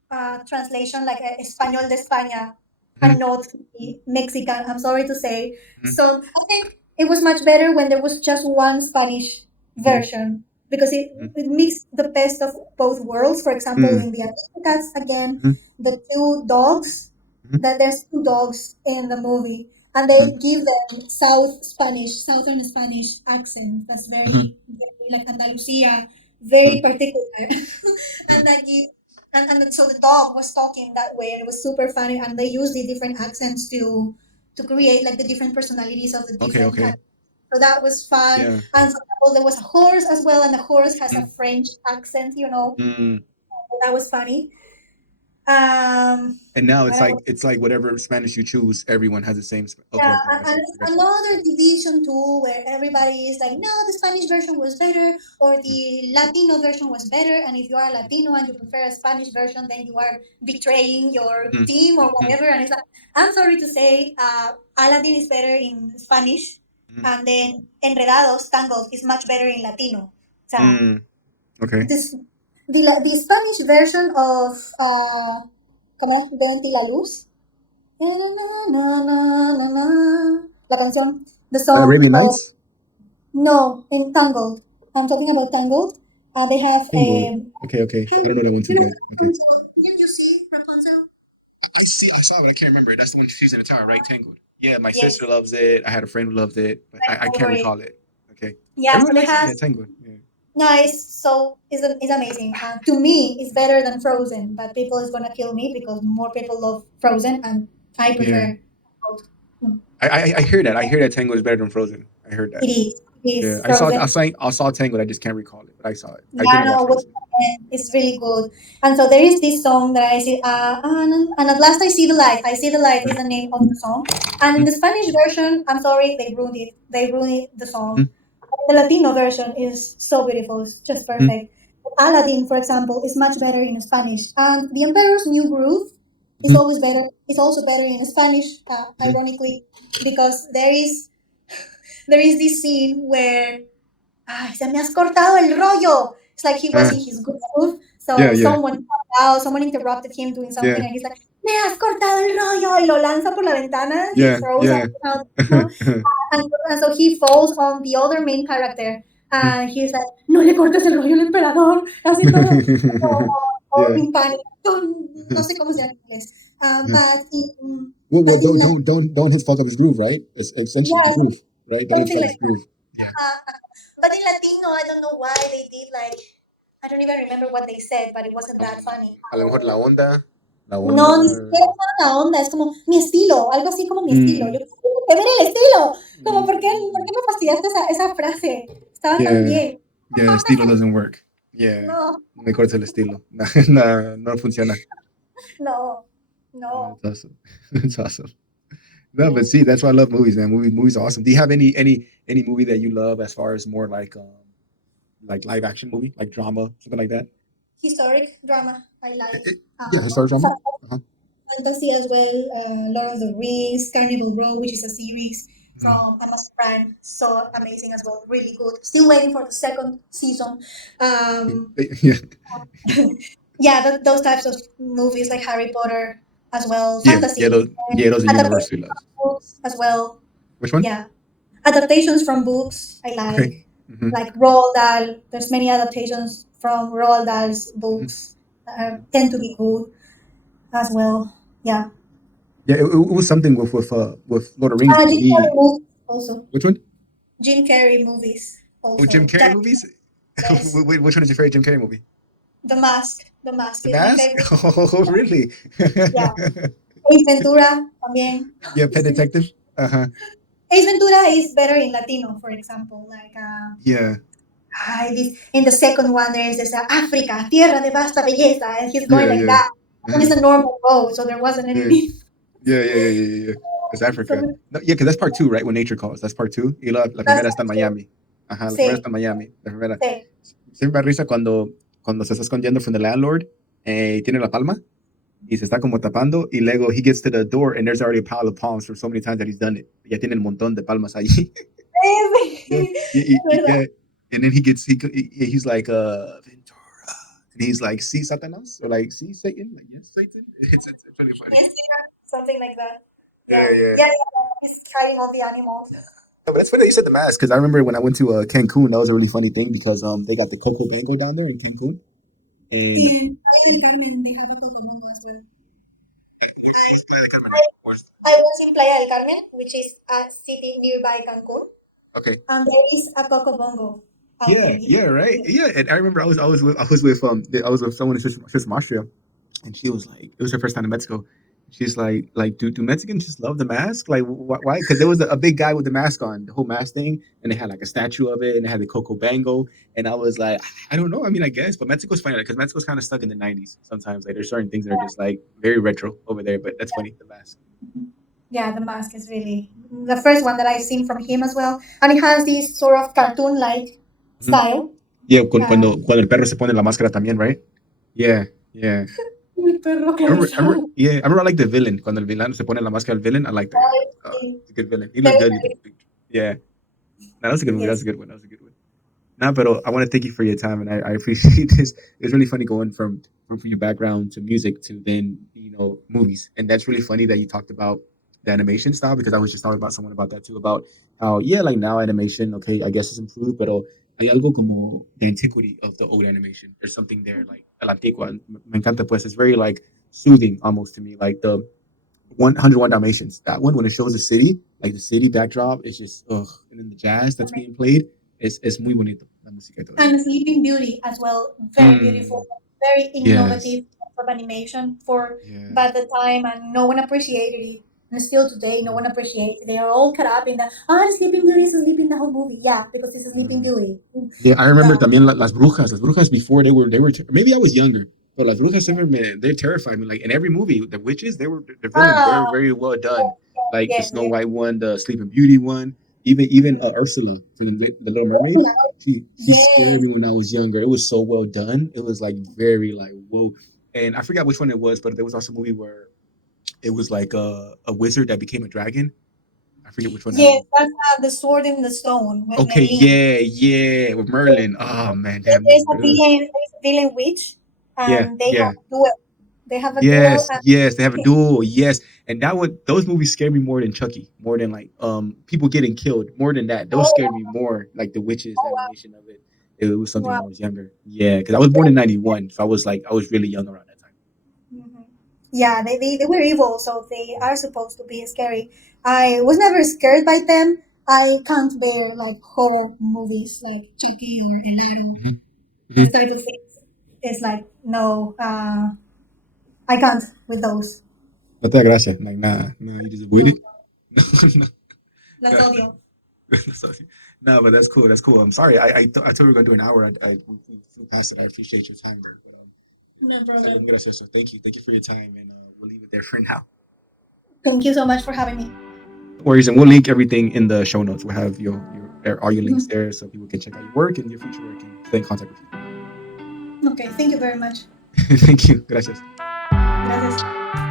translation, like Español de España, and Mhm, not the Mexican. I'm sorry to say. mhm, So I think it was much better when there was just one Spanish mhm, version because it, mhm, it mixed the best of both worlds. For example, mhm, in the Aristocats, again, mhm, the two dogs, mhm, that there's two dogs in the movie, and mhm, they give them Southern Spanish accent. That's mhm, very like Andalusia, very particular. and that you and so the dog was talking that way and it was super funny and they used the different accents to create like the different personalities of the Okay. different Okay. cats. So that was fun. Yeah. And for example, there was a horse as well, and the horse has a Mhm, French accent. mhm, That was funny. And now what else? it's like whatever Spanish you choose, everyone has the same. Okay, Yeah, okay, I got and you. I it's got you. another division too, where everybody is like, no, the Spanish version was better, or the Latino version was better. And if you are Latino and you prefer a Spanish version, then you are betraying your Mm-hmm. team or Mm-hmm. whatever. And it's like, I'm sorry to say, Aladdin is better in Spanish, and then Enredados, Tangled is much better in Latino. So Mm, okay. this, the Spanish version of ¿cómo es? Veo la luz. Na, na, na, na, na, na. La canción, the song Arabian of Nights. no in Tangled. I'm talking about Tangled. They have Tangled. Okay, okay. I don't know that one too you know bad. Okay. Rapunzel. Did you see Rapunzel? I see. I saw it. I can't remember. That's the one she's in the tower, right? Tangled. Yeah, my sister Yes, loves it. I had a friend who loved it, but my I can't favorite. recall it. Okay. Yeah, Everyone and it likes it. Yeah, has Tangled. Yeah. nice. So it's amazing. To me, it's better than Frozen, but people is gonna kill me because more people love Frozen, and I Yeah. prefer. Tangled. Mm. I hear that. I hear that Tangled is better than Frozen. I heard that. It is. It Yeah. is Frozen. I saw Tangled. I just can't recall it, but I saw it. I Yeah, didn't watch no, Frozen. it's really good. And so there is this song that I see, and at last I see the light. I see the light is the name of the song. And in the Spanish version, I'm sorry, they ruined it. They ruined it, the song. The Latino version is so beautiful. It's just Mm-hmm. perfect. Aladdin, for example, is much better in Spanish. And The Emperor's New Groove is Mm-hmm. always better. It's also better in Spanish, Mm-hmm. ironically, because there is this scene where ay, se me has cortado el rollo. It's like he was Uh, in his groove. yeah, So yeah, someone cut out, someone interrupted him doing something, yeah, and he's like, me has cortado el rollo, y lo lanza por la ventana. He yeah, throws yeah. out, and so he falls on the other main character, Mhm. and he's like, no le cortes el rollo al emperador, así todo Yeah. in panic. No sé cómo se llama en inglés. Well, But in don't his fuck up his groove, right? It's essentially the yeah, groove, right? Don't he something fuck his like that. groove. Yeah. But in Latino, I don't know why they did like I don't even remember what they said, but it wasn't that funny. A lo mejor la onda. No, ni siquiera es una onda, es como mi estilo, algo así como mi estilo. Yo Mm, tengo que ver el estilo. Como, ¿por qué mm, me fastidiaste esa frase? Estaba tan yeah, bien. yeah. Estilo doesn't work. Yeah, No, no me cortes el estilo. No, no, no funciona. no, no. It's awesome. It's awesome. No, but see, that's why I love movies, man. Movies are awesome. Do you have any movie that you love as far as more like live action movie, like drama, something like that? Historic drama, I It- like. it- yeah, historic drama. Uh-huh. Fantasy as well. Lord of the Rings, Carnival Row, which is a series Mhm. from Amazon Prime. So amazing as well. Really good. Still waiting for the second season. Um, Yeah, yeah, those types of movies like Harry Potter as well. yeah, Fantasy. And yeah. Those are adaptations universally loved. from books as well. Which one? Yeah. Adaptations from books I Okay. Hmm. like Roald Dahl. There's many adaptations from Roald Dahl's Hmm. books that tend to be good as well. Yeah. Yeah, it was something with Lord of the Rings because Jim Carrey he. movies also. Which one? Jim Carrey movies Oh, Jim also. Carrey movies. Yes. Which one is your favorite Jim Carrey movie? The Mask. The Mask The is my Mask. favorite. Oh, really? Yeah. Ace Ventura también. Yeah, Pet Detective. Uh huh. Ace Ventura is better in Latino, for example. Like Yeah. in the second one there's Africa, tierra de vasta belleza, and he's going Yeah. like Yeah. that. And Uh-huh. it's a normal road, so there wasn't any Yeah. need. Yeah. It's Africa. So No, yeah, because that's part two, right? When nature calls, that's part two. Y la that's primera está en Miami. Ajá, la primera está sí, en Miami. La primera. sí. Siempre me da risa cuando se está escondiendo from the landlord y tiene la palma y se está como tapando y luego he gets to the door and there's already a pile of palms from so many times that he's done it. Ya tiene un montón de palmas allí. Yeah. Es verdad. Yeah. And then he's like Ventura. And he's like, see Satanas? Or like, see Satan? Like, yes, Satan. It's really funny. Yes, something like that. Yeah, Yeah, yeah. he's carrying all the animals. No, but that's funny that you said the mask because I remember when I went to Cancun, that was a really funny thing because they got the Coco Bango down there in Cancun. And In Playa del Carmen, they have a Cocomomo as well. I, Worst. I was in Playa del Carmen, which is a city nearby Cancun, Okay. and there is a Coco Bongo out Yeah, there. yeah, right. Yeah, and I remember I was with someone who's just from Austria, and she was like, it was her first time in Mexico, She's like, do Mexicans just love the mask? Like, why? Because there was a big guy with the mask on, the whole mask thing, and they had like a statue of it, and they had the Coco Bango, and I was like, I don't know. I mean, I guess, but Mexico's funny because Mexico's kind of stuck in the '90s sometimes. Like, there's certain things that are just like very retro over there, but that's funny. The mask. Yeah, the mask is really the first one that I've seen from him as well, and it has this sort of cartoon-like Mhm. style. Yeah, Uh, cuando el perro se pone la máscara también, right? Yeah, yeah. Mi perro Yeah, I remember I like the villain. Cuando el villano se pone la máscara del villain, I like that guy. He's a good villain. He looked good. Yeah. No, that's a good movie. That's Yes. a good one. That was a good one. Nah, but I want to thank you for your time, and I appreciate this. It's really funny going from your background to music to then movies, and that's really funny that you talked about the animation style because I was just talking about someone about that too about how yeah like now animation okay I guess it's improved, but hay algo como the antiquity of the old animation. There's something there like el antigua. Me encanta pues. It's very like soothing almost to me like the 101 Dalmatians. That one when it shows the city, like the city backdrop, it's just ugh. And then the jazz that's being played, es muy bonito. La música y todo eso. And Sleeping Beauty as well, very beautiful, Mm, very yes. innovative of animation for Yeah. by the time, and no one appreciated it. And still today, no Mm, one appreciates it. They are all caught up in the the Sleeping Beauty is sleeping the whole movie. Yeah, because it's a Sleeping mm. Beauty. Yeah, I remember Yeah. también las brujas. Las brujas before they were maybe I was younger, but las brujas siempre they terrified me. Like in every movie, the witches the villains Ah, very very well done. Like the yes, Snow yes. White one, the Sleeping Beauty one, even Ursula from the Little Mermaid. She scared Yes. me when I was younger. It was so well done. It was like very like whoa. And I forgot which one it was, but there was also a movie where it was like a wizard that became a dragon. I forget which one that Yes, was. that's the sword in the stone with Okay, Merlin. yeah, yeah, with Merlin. Oh man, that There's movie. a villain, there's a villain witch, Yeah, and they yeah. have a duel. They have a duel, Yes, and yes, they have a duel. Yes, and that one, those movies scared me more than Chucky, more than like people getting killed, more than that. Those scared me more, like the witches, the oh animation of it. It was something wow, when I was younger. Yeah, because I was born in '91, so I was really young around that time. hmm. Yeah, they were evil, so they are supposed to be scary. I was never scared by them. I can't bear like horror movies like Chucky or Elaro. Mhm, I mhm. started to think it's like no, I can't with those. No te da gracia, like nah, you just avoid No, it. No, las no, odio. no, but that's cool. That's cool. I'm sorry. I thought we were gonna do an hour. We flew past it. I appreciate your time, bro. But No estuvo problem. muy gracioso. Thank you for your time, and we'll leave it there for now. Thank you so much for having me. No worries, and we'll link everything in the show notes. We'll have all your links Mhm. there, so people can check out your work and your future work and stay in contact with Okay, thank you very much. you. Thank you. Gracias. Gracias.